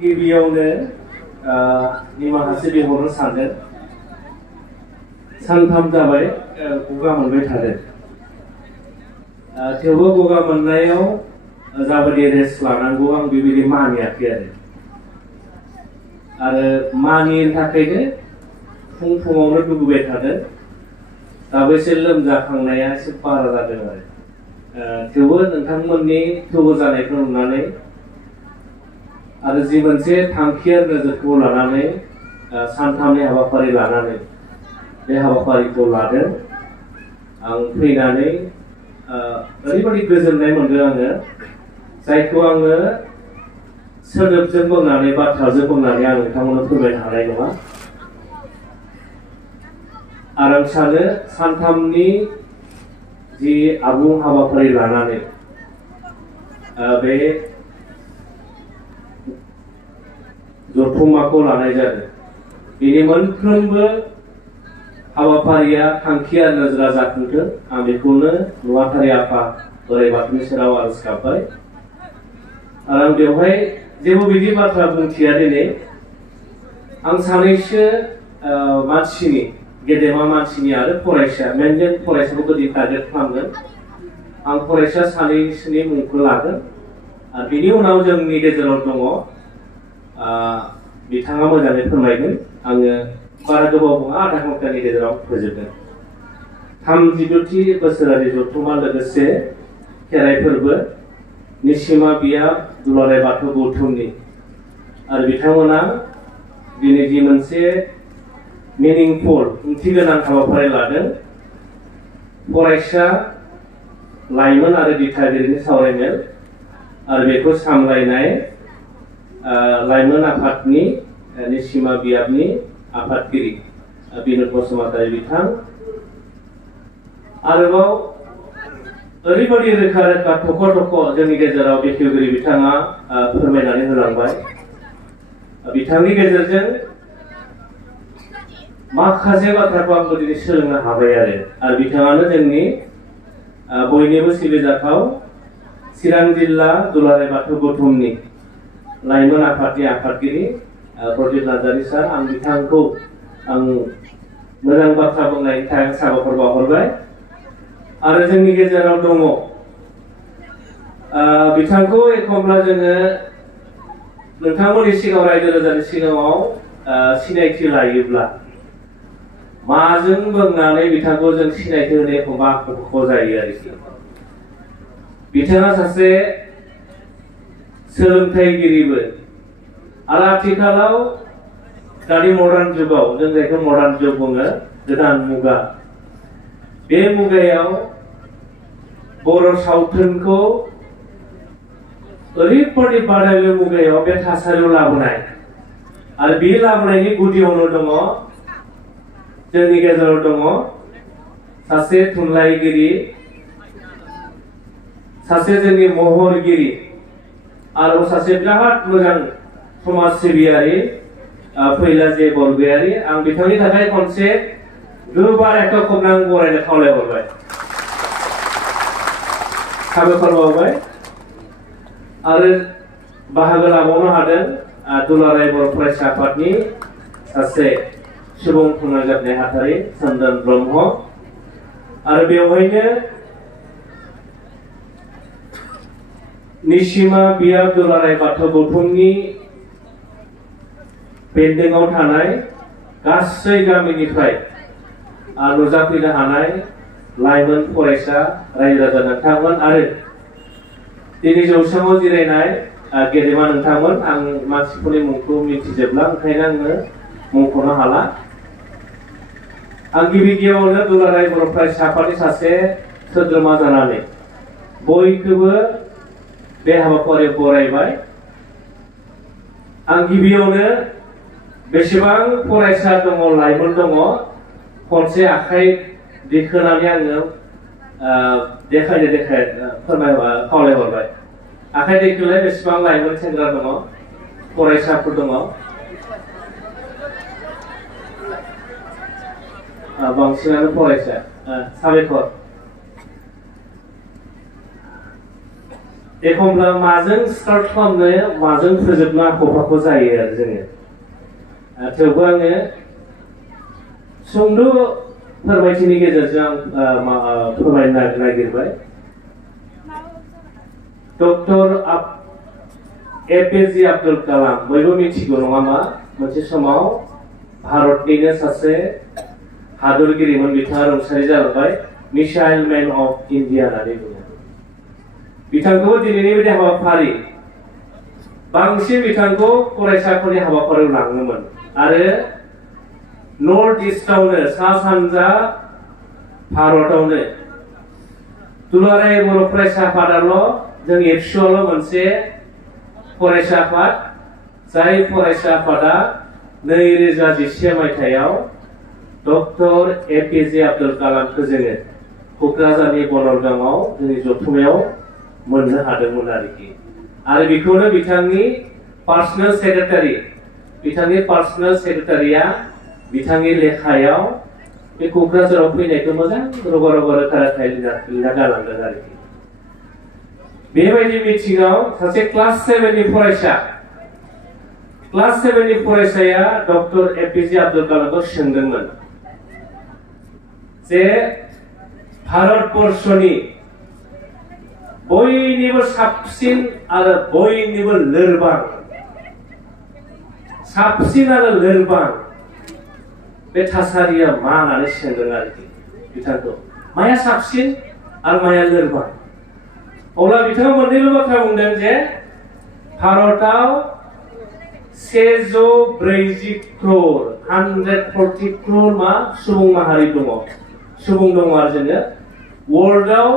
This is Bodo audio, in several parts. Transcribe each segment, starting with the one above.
गिबियावनो निमाहासो बिहरनो सानदों। सानथाम जाबाय गगा मोनबाय थादों। थेवबो गगा मोननायाव जाबायदि रेस्ट लानांगौ आं बेबायदि मानियाखै आरो मानियैनि थाखायनो फुङावनो दुगैबाय थादों। दाबो एसे लोमजाखांनाया एसे बारा जादों आरो थेवबो नोंथांमोननि थुबुर जानायखौ नुनानै आरो जि मोनसे थांखि आरो नोजोरखौ लानानै सानथामनि हाबाफारि लानानै बे हाबाफारिखौ लादों। आं फैनानै ओरैबायदि गोजोननाय मोनदों आङो, जायखौ आङो सोदोबजों बुंनानै बाथ्राजों बुंनानै आं नोंथांमोननो फोरमायनो हानाय नङा। आरो आं सानो सानथामनि जि आबुं हाबाफारि लानानै बे जथुम्माखौ लानाय जादों। बेनि मोनफ्रोमबो हाबाफारिया थांखिया नोजोरा जाफुंथों आं बेखौनो नुवाथारि आफा बोराइ बाथौनि सेराव आरज गाबबाय। आरो आं बेवहाय जेबो बिदि बाथ्रा बुंथिया दिनै। आं सानैसो मानसिनि गेदेमा मानसिनि आरो फरायसा मेनलि फरायसाखौ गोदि टार्गेट खालामगोन। आं फरायसा सानैसोनि मुंखौ लागोन आरो बिनि उनाव जोंनि गेजेराव दङ बिथाङा मोजाङै फोरमायगोन। आङो बारा गोबाव बुङा, आधा घन्टानि गेजेराव फोजोबगोन। 32थि बोसोरारि जथुम्मा लोगोसे खेराइ फोरबो निसिमा बियाब दुलाराय बाथौ गौथुमनि आरो बिथांमोना दिनै जि मोनसे मिनिंफुल ओंथि गोनां हाबाफारि लादों। फरायसा लाइमोन आरो दिथागिरिनि सावरायमेल आरो बेखौ सामलायनाय लाइमोन आफादनि निसिमा बियाबनि आफादगिरि बिनोद बसुमतारी बिथां। आरोबाव ओरैबायदि रोखा रोखा थख' थख' जोंनि गेजेराव बेखेवगिरि बिथाङा फोरमायनानै होलांबाय। बिथांनि गेजेरजों माखासे बाथ्राखौ आंबो दिनै सोलोंनो हाबाय आरो बिथाङानो जोंनि बयनिबो सिबिजाथाव चिरां जिल्ला दुलाराय बाथौ गौथुमनि लाइमोन आफादनि आफादगिरि प्रदीप नार्जारी सार। आं बिथांखौ मोजां बाथ्रा बुंनायनि थाखाय साबायखर बावहरबाय। आरो जोंनि गेजेराव दङ बिथांखौ एखनब्ला जोङो नोंथांमोननि सिगाङाव रायजो राजानि सिगाङाव सिनायथि लायोब्ला माजों बुंनानै बिथांखौ जों सिनायथि होनो एखनबा आख' जायो आरोखि। बिथाङा सासे सोलोंथाइगिरिबो आरो आथिखालाव दानि मडार्न जुगाव जों जायखौ मडार्न जुग बुङो, गोदान मुगा, बे मुगायाव बर' सावथुनखौ ओरैबायदि बादायलु मुगायाव बे थासारियाव लाबोनाय आरो बे लाबोनायनि गुदियावनो दङ जोंनि गेजेराव दङ सासे थुनलाइगिरि, सासे जोंनि महरगिरि आरो सासे बिराद मोजां समाज सिबियारि फैलाजे बरगयारी। आं बिथांनि थाखाय खनसे गोबार एका खबनां बरायनो खावलायहरबाय, साबायखर बावबाय। आरो बाहागो लाबावनो हादों दुलाराय बर' फरायसा आफादनि सासे सुबुं फोनांजाब नेहाथारि चन्दन ब्रह्म। आरो बेवहायनो निसिमा बियाब दुलाराय बाथौ गौथुमनि बेन्दोंआव थानाय गासै गामिनिफ्राय नुजाफैनो हानाय लाइमोन फरायसा रायजो राजा नोंथांमोन आरो दिनै जौसाङाव जिरायनाय गेदेमा नोंथांमोन। आं मानसिफोरनि मुंखौ मिथिजोबला, ओंखायनो आङो मुंख'नो हाला। आं गिबि गिबियावनो दुलाराय बर' फरायसा आफादनि सासे सोद्रोमा जानानै बयखौबो बे हाबाफारियाव बरायबाय। आं गिबियावनो बेसेबां फरायसा दङ, लाइमोन दङ, खनसे आखाइ दैखोनानै आङो खावलायहरबाय। आखाइ दैखोलाय बेसेबां लाइमोन सेंग्रा दङ, फरायसाफोर दङ? बांसिनानो फरायसा। साबायखर। एखमब्ला माजों स्टार्ट खालामनो माजों फोजोबनो आख' जायो आरो जोङो थेवबो आङो सुंद' फोरमायथिनि गेजेरजों आं फोरमायनो नागिरबाय डक्टर एपिजे आब्दुल कालाम बयबो मिथिगौ नङा मा मोनसे समाव भारतनिनो सासे हादरगिरिमोन बिथाङा रुंसारि जालांबाय मिसाइल मैन अफ इन्डिया होननानै बुङो बिथांखौ दिनैनि बायदि हाबाफारि बांसिन बिथांखौ फरायसाफोरनि हाबाफारियाव लाङोमोन आरो नर्थ इस्टआवनो सा सानजा भारतआवनो दुलाराय बर' फरायसा आफादाल' जों एबसुआवल' मोनसे फरायसा आफाद जाय फरायसा आफादा 2011 मायथाइयाव डक्टर एपिजे आब्दुल कालामखौ जोङो क'क्राझारनि बनरगांआव जोंनि जथुमायाव मोननो हादोंमोन आरो बेखौनो बिथांनि पार्सनेल सेक्रेटारिया बिथांनि लेखायाव बे क'क्राझाराव फैनायखौ मोजां रग' रोखा रोखायै लिरना गालांदों आरोखि बेबायदि मिटिंआव सासे क्लास 7 नि फरायसाया डक्टर एपिजे आब्दुल कालामखौ सोंदोंमोन जे भारतबर्षनि बयनिबो साबसिन आरो बयनिबो लोरबां बे थासारिया मा होननानै सोंदों आरोखि बिथांखौ माया साबसिन आरो माया लोरबां अब्ला बिथाङा मोननैबो बाथ्रा बुंदों जे भारताव 140 क्रर 140 क्रर मा सुबुं माहारि दङ आरो जोङो वर्ल्डआव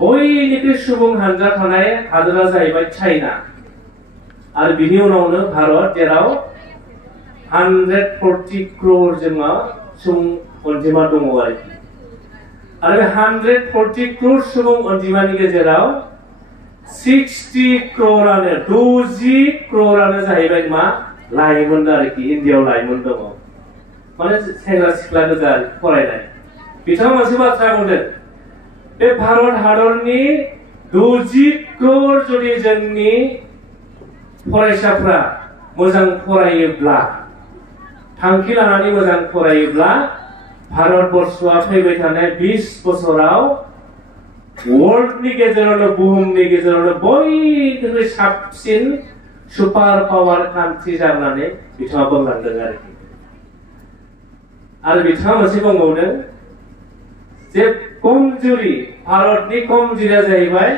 बयनिख्रुइ सुबुं हानजा थानाय हादरा जाहैबाय चाइना आरो बिनि उनावनो भारत जेराव 140 क्रर जोंहा सुबुं अनजिमा दङ आरोखि आरो बे 140 क्रर सुबुं अनजिमानि गेजेराव 60 क्ररानो 60 क्ररानो जाहैबाय मा लाइमोन आरोखि इन्डियायाव लाइमोन दङ माने सेंग्रा सिख्ला गोजा फरायनाय बिथाङा मोनसे बाथ्रा बुंदों बे भारत हादरनि 60 क्रर जुदि जोंनि फरायसाफ्रा मोजां फरायोब्ला थांखि लानानै मोजां फरायोब्ला भारतबर्षआ फैबाय थानाय 20 बोसोराव वर्ल्डनि गेजेरावनो बुहुमनि गेजेरावनो बयनिख्रुइ साबसिन सुपार पावार कान्ट्रि जानानै बिथाङा बुंलांदों आरो बिथाङा मोनसे बुंबावदों जे भारतनि कमजोरिया जाहैबाय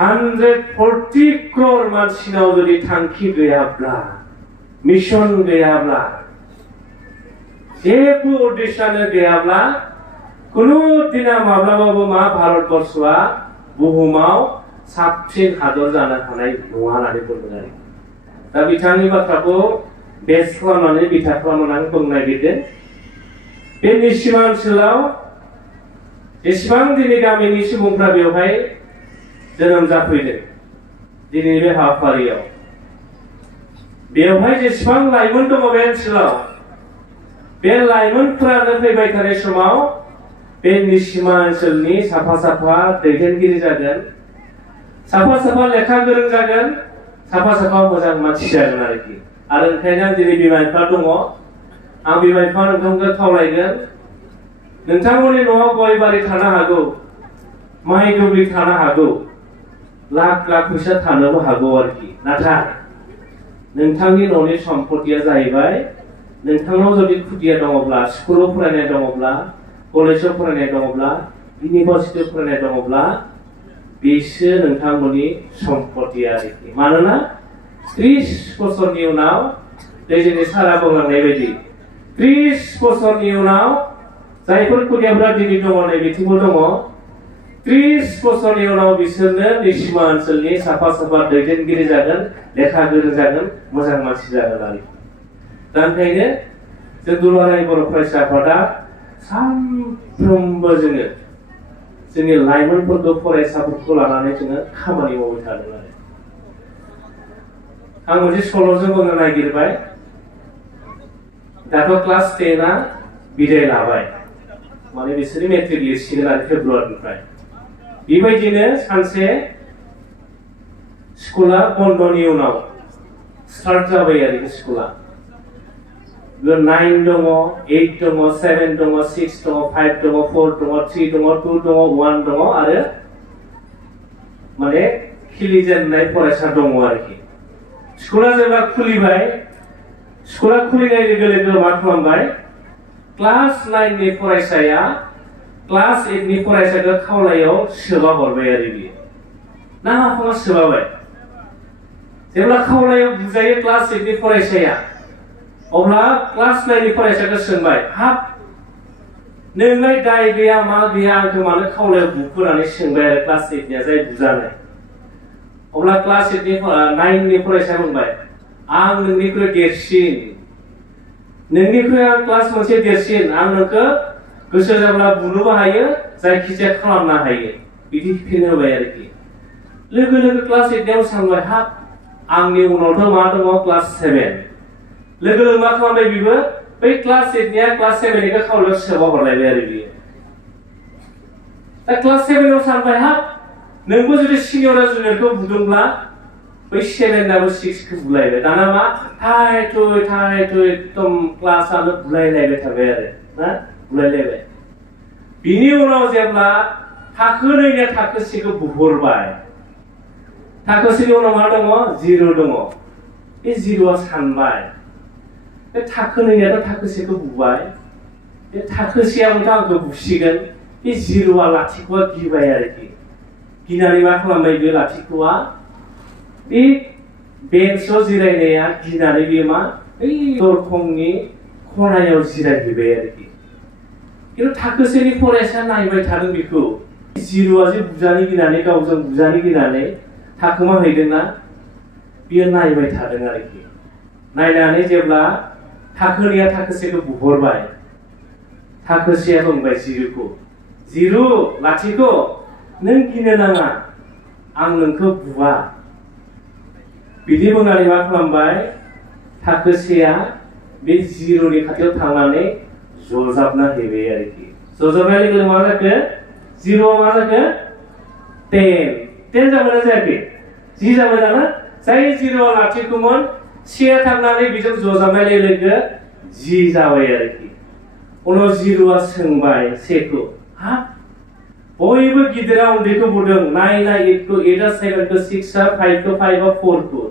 140 क्रर मानसिनाव जुदि थांखि गैयाब्ला मिशन गैयाब्ला जेबो उद्देश्यानो गैयाब्ला कुनु दिना माब्लाबाबो मा भारतबर्षआ बुहुमाव साबसिन हादर जानो हानाय नङा होननानै बुंदों आरो दा बिथांनि बाथ्राखौ बेस खालामनानै बिथा खालामनानै बुंनो नागिरदों बे निसिमा ओनसोलाव जेसेबां दिनै गामिनि सुबुंफ्रा बेवहाय जोनोम जाफैदों दिनै बे हाबाफारियाव बेवहाय जेसेबां लाइमोन दङ बे ओनसोलाव बे लाइमोनफोरानो फैबाय थानाय समाव बे निसिमा ओनसोलनि साफा दैदेनगिरि जागोन साफा लेखा गोरों जागोन साफा मोजां मानसि जागोन आरोखि आरो ओंखायनो दिनै बिमा बिफा दङ आं बिमा बिफा नोंथांखौ खावलायगोन नोंथांमोननि न'आव गय बारि थानो हागौ माइ दुब्लि थानो हागौ लाख फैसा थानोबो हागौ आरोखि नाथाय नोंथांनि न'नि सम्पतिया जाहैबाय नोंथांनाव जुदि खुदिया दङब्ला स्कुलाव फरायनाय दङब्ला कलेजाव फरायनाय दङब्ला इउनिभार्सिटियाव फरायनाय दङब्ला बेसो नोंथांमोननि सम्पति आरोखि मानोना 30 बोसोरनि उनाव जोंनि सारा बुंलांनाय बायदि 30 बोसोरनि उनाव जायफोर खुदियाफोरा दिनै दङ नै बिथिंबो दङ 30 बोसोरनि उनाव बिसोरनो निसिमा ओनसोलनि साफा दैदेनगिरि जागोन लेखा गोरों जागोन मोजां मानसि जागोन आरोखि दा ओंखायनो जों दुलाराय बर' फरायसा आफादा सानफ्रोमबो जोङो जोंनि लाइमोनफोरखौ फरायसाफोरखौ लानानै जोङो खामानि मावबाय थादों आरो आं मोनसे सल'जों बुंनो नागिरबाय दाथ' क्लास 10 बिदाय लाबाय माने बिसोरनि मेट्रिक लिरसिगोन आरो फेब्रुवारिनिफ्राय बेबायदिनो सानसे स्कुला बन्दनि उनाव स्टार्ट जाबाय आरो स्कुला 9 दङ 8 दङ 7 दङ 6 दङ 5 दङ 4 दङ 3 दङ 2 दङ 1 दङ आरो माने खिलिजेननाय फरायसा दङ आरोखि स्कुला जेब्ला खुलिबाय स्कुला खुलिनाय लोगो लोगो मा खालामबाय क्लास 9 नि फरायसाया क्लास 8 नि फरायसाखौ खावलायाव सोबा हरबाय आरो बियो नाङा फाङा सोबाबाय जेब्ला खावलायाव बुजायो क्लास 8 नि फरायसाया अब्ला क्लास 9 नि फरायसाखौ सोंबाय हाब नोंलाय दाय गैया मा गैया आंखौ मानो खावलायाव बुखोनानै सोंबाय आरो क्लास 8 निया जाय बुजानाय अब्ला क्लास 8 नि 9 नि फरायसाया बुंबाय आं नोंनिख्रुइ देरसिन नोंनिख्रुइ आं क्लास मोनसे देरसिन आं नोंखौ गोसो जाब्ला बुनोबो हायो जायखिजाया खालामनो हायो बिदि फिन होबाय आरोखि लोगो लोगो क्लास 8 नियाव सानबाय हाब आंनि उनावथ' मा दङ क्लास 7 लोगो लोगो मा खालामबाय बिबो बै क्लास 8 निया क्लास 7 निखौ खावलायाव सोबा हरलायबाय आरो बियो दा क्लास 7 आव सानबाय हाब नोंबो जुदि सिनियरा जुनियरखौ बुदोंब्ला बै 7 नाबो 6 खौ बुलायबाय दाना मा थाय थुय एकदम क्लासआनो बुलायलायबाय थाबाय आरो ना बुलायलायबाय बिनि उनाव जेब्ला थाखो 2 निया थाखो 1 खौ बुहरबाय थाखो 1 नि उनाव मा दङ 0 दङ बे 0आ सानबाय बे थाखो 2 नियाथ' थाखो 1 खौ बुबाय बे थाखो 1 आबोथ' आंखौ बुसिगोन बे 0आ लाथिख'आ गिबाय आरोखि गिनानै मा खालामबाय बे लाथिख'आ बे बेन्चआव जिरायनाया गिनानै बे मा बै दरखंनि खनायाव जिरायहैबाय आरोखि खिन्थु थाखो 1 नि फरायसाया नायबाय थादों बेखौ 0आ जे बुजानो गिनानै गावजों बुजानो गिनानै थाखोमाहैदोंना बियो नायबाय थादों आरोखि नायनानै जेब्ला थाखो 2 थाखो 1 खौ बुहरबाय थाखो 1 आ बुंबाय 0 खौ 0 लाथिख' नों गिनो नाङा आं नोंखौ बुवा बिदि बुंनानै मा खालामबाय थाखो 1 आ बे 0 नि खाथियाव थांनानै जजाबना हैबाय आरोखि जजाबनाय लोगो लोगो मा जाखो 0 आ मा जाखो 10 जाबाय ना जायाखै 10 जाबाय ना जाय 0 आ लाथिख'मोन 1 आ थांनानै बिजों जजाबनाय लोगो लोगो 10 जाबाय आरोखि उनाव 0 आ सोंबाय 1 खौ हाब बयबो गिदिरा उन्दैखौ बुदों 9 आ 8 खौ 8 आ 7 खौ 6 आ 5 खौ 5 आ 4 खौ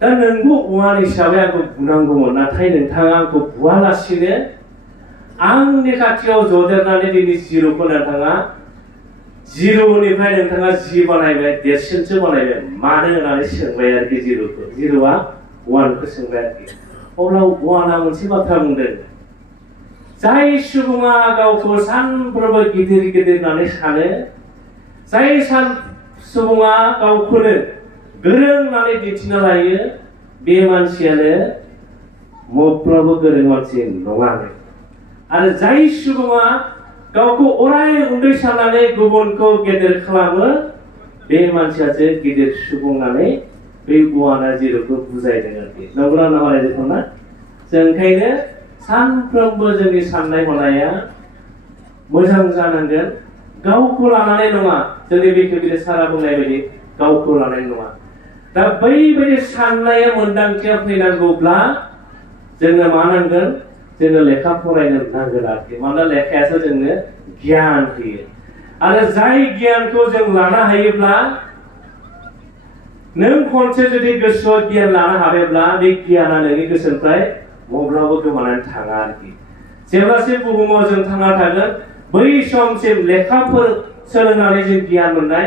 दा नोंबो उवान हिसाबै आंखौ बुनांगौमोन नाथाय नोंथाङा आंखौ बुवालासिनो आंनि खाथियाव जदेरनानै दिनै 0 खौ नोंथाङा 0 निफ्राय नोंथाङा 10 बानायबाय देरसिनसो बानायबाय मानो होननानै सोंबाय आरोखि 0 खौ 0 आ 1 खौ सोंबाय आरोखि अब्ला 1 आ मोनसे बाथ्रा बुंदों जाय सुबुङा गावखौ सानफ्रोमबो गिदिर गिदिर होननानै सानो जाय सुबुङा गावखौनो गोरों होननानै दिन्थिना लायो बे मानसियानो माब्लाबाबो गोरों मानसि नङा आरो जाय सुबुङा गावखौ अराय उन्दै साननानै गुबुनखौ गेदेर खालामो बे मानसियासो गिदिर सुबुं होननानै बे 1 आ 0 खौ बुजायदों आरोखि नंगौना नङा रायजोफोरना जों ओंखायनो सानफ्रोमबो जोंनि साननाय हनाया मोजां जानांगोन गावखौ लानानै नङा जोंनि बिखेगिरि सारा बुंनाय बायदि गावखौ लानानै नङा दा बैबायदि साननाया मोनदांथिया फैनांगौब्ला जोंनो मा नांगोन जोङो लेखा फरायनो नांगोन आरोखि मानोना लेखायासो जोंनो गियान होयो आरो जाय गियानखौ जों लानो हायोब्ला नों खनसे जुदि गोसोआव गियान लानो हायोब्ला बे गियाना नोंनि गोसोनिफ्राय माब्लाबाबो गोमानानै थाङा आरोखि जेब्लासिम बुहुमाव जों थांना थागोन बै समसिम लेखाफोर सोलोंनानै जों गियान मोननाय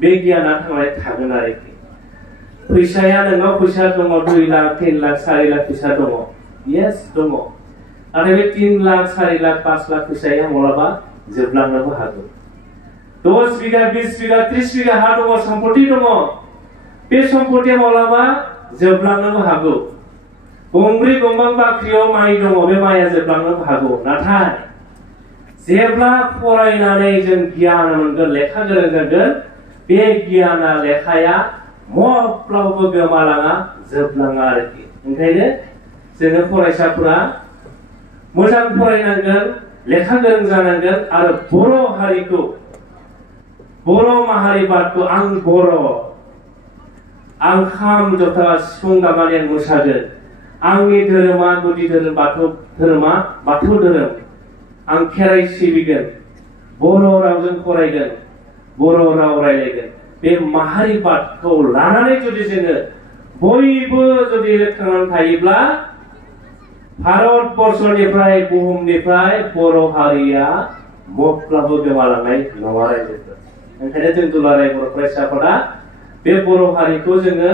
बे गियाना थांनानै थागोन आरोखि फैसाया नोंनाव फैसा दङ 2 लाख 3 लाख 4 लाख फैसा दङ यस दङ नाथाय बे 3 लाख 4 लाख 5 लाख फैसाया माब्लाबा जोबलांनोबो हागौ 10 बिघा 20 बिघा 30 बिघा हा दङ सम्पत्ति दङ बे सम्पत्तिया माब्लाबा जोबलांनोबो हागौ गंब्रै गंबां बाख्रियाव माइ दङ बे माइया जोबलांनोबो हागौ नाथाय जेब्ला फरायनानै जों गियान मोनगोन लेखा गोरों जागोन बे गियाना लेखाया माब्लाबाबो गोमालाङा जोबलाङा आरोखि ओंखायनो जोङो फरायसाफोरा मोजां फरायनांगोन लेखा गोरों जानांगोन आरो बर' हारिखौ बर' माहारि बादखौ आं बर' आं खाम जथा सिफुं दामनानै आं मोसागोन आंनि धोरोमा गुदि धोरोम बाथौ धोरोमा बाथौ धोरोम आं खेराइ सिबिगोन बर' रावजों फरायगोन बर' राव रायलायगोन बे माहारि बादखौ लानानै जुदि जोङो बयबो जुदि थांनानै थायोब्ला भारत बर्षनिफ्राय बुहुमनिफ्राय बर' हारिया मब्लाबो गोमालांनाय नङा रायजोफोर ओंखायनो जों दुलाराय बर' फरायसाफोरा बे बर' हारिखौ जोङो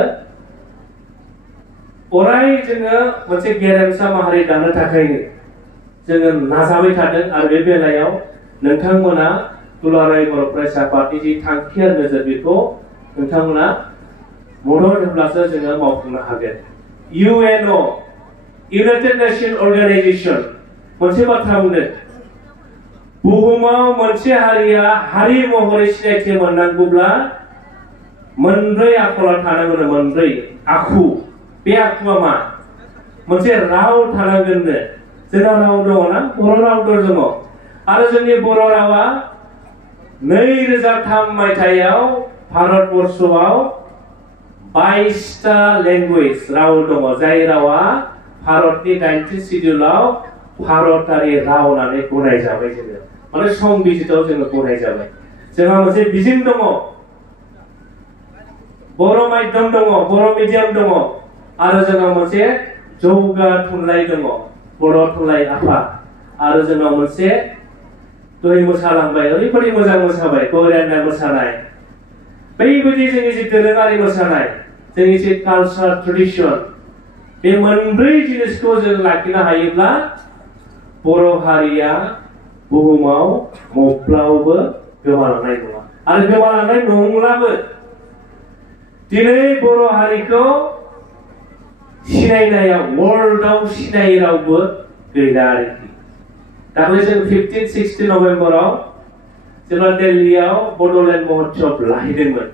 अराय जोङो मोनसे गेरेमसा माहारि दानो थाखायनो जोङो नाजाबाय थादों आरो बे बेलायाव नोंथांमोना दुलाराय बर' फरायसा आफादनि जि थांखि आरो नोजोर बेखौ नोंथांमोना मदद होब्लासो जोङो मावफुंनो हागोन UNO United Nations Organization मोनसे बाथ्रा बुंदों बुहुमाव मोनसे हारिया हारि महरै सिनायथि मोननांगौब्ला मोनब्रै आखला थानांगोन मोनब्रै आखु बे आखुआ मा मोनसे राव थानांगोननो जोंना राव दङ ना बर' राव दङ आरो जोंनि बर' रावा 2003 मायथाइयाव भारतबर्षआव 22टा लेंगुवेज राव दङ जाय रावा भारतनि 9th सिडिउलाव भारतारि राव होननानै गनायजाबाय जोङो माने संबिजिताव जोङो गनायजाबाय जोंहा मोनसे बिजों दङ बर' माध्यम दङ बर' मिडियाम दङ आरो जोंहा मोनसे जौगा थुनलाइ दङ बर' थुनलाइ आफाद आरो जोंहा मोनसे दहाय मोसालांबाय ओरैबायदि मोजां मोसाबाय कोरियान मोसानाय बैबायदि जोंनि जि दोरोङारि मोसानाय जोंनि जि कालचार ट्रेडिशन बे मोनब्रै जिनिसखौ जों लाखिनो हायोब्ला बर' हारिया बुहुमाव मब्लाबो गोमालांनाय नङा आरो गोमालांनाय नंब्लाबो दिनै बर' हारिखौ सिनायनायाव वर्ल्डआव सिनायै रावबो गैला आरोखि दाख्लै जों 15-16 नभेम्बराव जेब्ला दिल्लीयाव बड'लेण्ड महोत्सब लाहैदोंमोन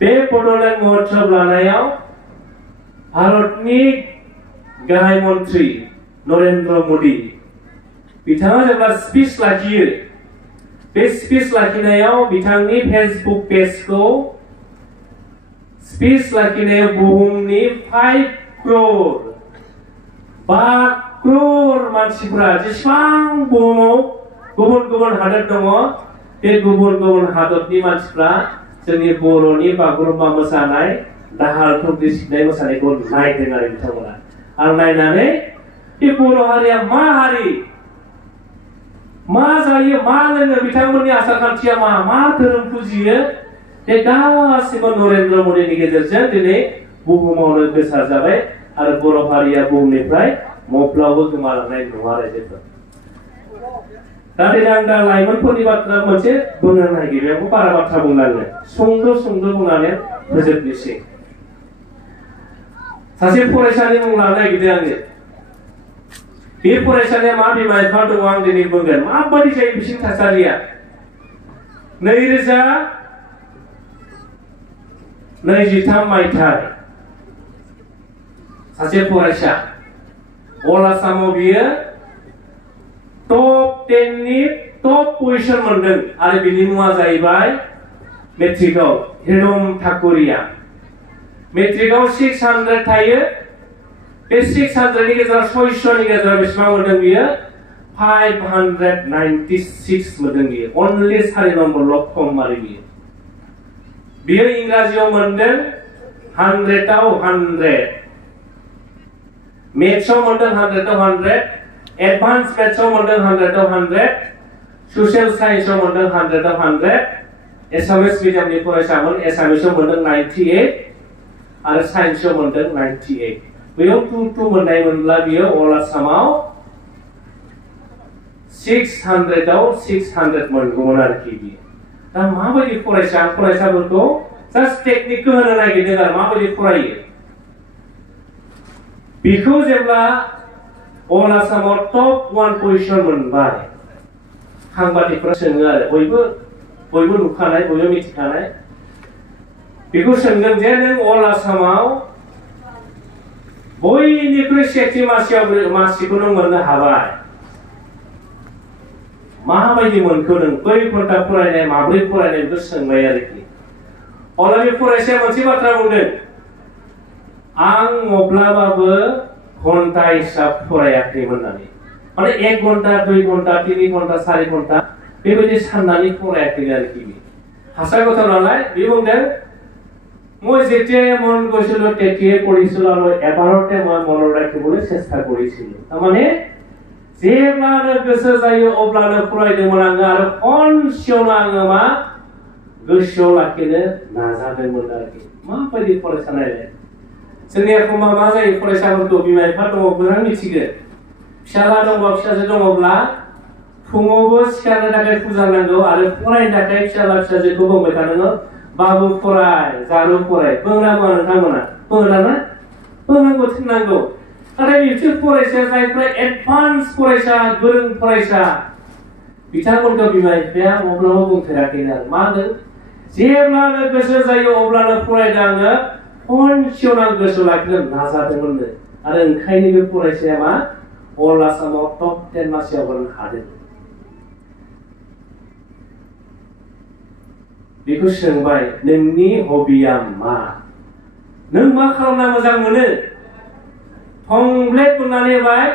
बे बड'लेण्ड महोत्सब लानायाव भारतनि गाहाय मन्त्रि नरेन्द्र मदि बिथाङा जेब्ला स्पिच लाखियो बे स्पिच लाखिनायाव बिथांनि फेसबुक पेजखौ स्पिच लाखिनायाव बुहुमनि 5 crore मानसिफोरा जेसेबां बुहुमाव गुबुन गुबुन हादर दङ बे गुबुन गुबुन हादरनि मानसिफ्रा जोंनि बर'नि बागुरुम्बा मोसानाय दाहाल थुंग्रि सिबनाय मोसानायखौ नायदों आरो बिथांमोना आरो नायनानै बे बर' हारिया मा हारि मा जायो मा लोङो बिथांमोननि आसार खान्थिया मा धोरोम फुजियो बे गासिबो नरेन्द्र मदिनि गेजेरजों दिनै बुहुमावनो गोसार जाबाय आरो बर' हारिया बुहुमनिफ्राय मब्लाबो गोमालांनाय नङा रायजोफोर दा दिनै आं दा लाइमोनफोरनि बाथ्रा मोनसे बुंनो नागिरबाय आंबो बारा बाथ्रा बुंलांनो सुंद' बुंनानै फोजोबनोसै सासे फरायसानि मुं लानो नागिरदों आङो बे फरायसालिया मा बिमा बिफा दङ आं दिनै बुंगोन माबायदि जायो बिसिनि थासारिया 2023 मायथाइ सासे फरायसा अल आसामाव बियो टप 10 नि टप पजिशन मोनदों आरो बिनि मुङा जाहैबाय मेट्रिकआव हिरम ठाकुरिया मेट्रिकआव 600 थायो बे 600 नि गेजेराव 600 नि गेजेराव बेसेबां मोनदों बियो 596 मोनदों बियो अनलि 4 नम्बरल' खम आरो बियो इंराजियाव मोनदों 100 आव 100 मेथ्सआव मोनदों 100 आव 100 एडभान्स मेथ्सआव मोनदों 100 आव 100 ससियेल साइन्सआव मोनदों 100 आव 100 एसामिस मिडियामनि फरायसामोन एसामिसआव मोनदों 98 आरो साइन्सआव मोनदों 98 बेयाव 2 मोननाय मोनब्ला बियो अल आसामाव 600 आव 600 मोनगौमोन आरोखि बियो दा माबायदि फरायसाफोरखौ जास्ट टेकनिकखौ होनो नागिरदों आरो माबायदि फरायो बेखौ जेब्ला अल आसामाव टप 1 पजिशन मोनबाय साংবাদিকफोरा सोङो आरो बयबो नुखानाय बयबो मिथिखानाय बेखौ सोंदों जे नों अल आसामाव बयनिख्रुइ सेथि मासिखौ नों मोननो हाबाय माबायदि मोनखो नों बै घन्टा फरायनाय माब्रै फरायनाय बेखौ सोंबाय आरोखि अब्ला बे फरायसाया मोनसे बाथ्रा बुंदों आं माब्लाबाबो घन्टा हिसाब फरायाखैमोन होननानै माने 1 घन्टा 2 घन्टा 3 घन्टा 4 घन्टा बेबायदि साननानै फरायाखै आरोखि हासा কথা नालाय बे बुंदों মই যেতিয়াই মন গৈছিল তেতিয়াই পঢ়িছিল আৰু এবাৰতে মই মনত ৰাখিবলৈ চেষ্টা কৰিছিলো তাৰমানে जेब्लानो गोसो जायो अब्लानो फरायदोंमोन आङो आरो खनसेयावनो आङो मा गोसोआव लाखिनो नाजादोंमोन आरोखि माबायदि फरायसा नायलाय जोंनि एखम्बा मा जायो फरायसाफोरखौ बिमा बिफा दङ गोबां मिथिगो फिसाला दङबा फिसाजो दङब्ला फुङावबो सिखारनो थाखाय फुजा नांगौ आरो फरायनो थाखाय फिसाला फिसाजोखौ बुंबाय थानांगौ बाबु फराय जारु फराय बुंनांगौ नोंथांमोना बुंनांगौ बुंनांगौ थिननांगौ नाथाय बिसोर फरायसाया जायफ्रा एडभान्स फरायसा गोरों फरायसा बिथांमोनखौ बिमा बिफाया माब्लाबा बुंफेराखैनो आरो मा होनो जेब्लानो गोसो जायो अब्लानो फरायदों आङो खनसेयावनो आं गोसोआव लाखिनो नाजादोंमोननो आरो ओंखायनो बे फरायसाया मा अल आसामाव टप 10 मासियाव हादों बेखौ सोंबाय नोंनि हबिया मा नों मा खालामना मोजां मोनो थंब्लेट बुंनानै बाय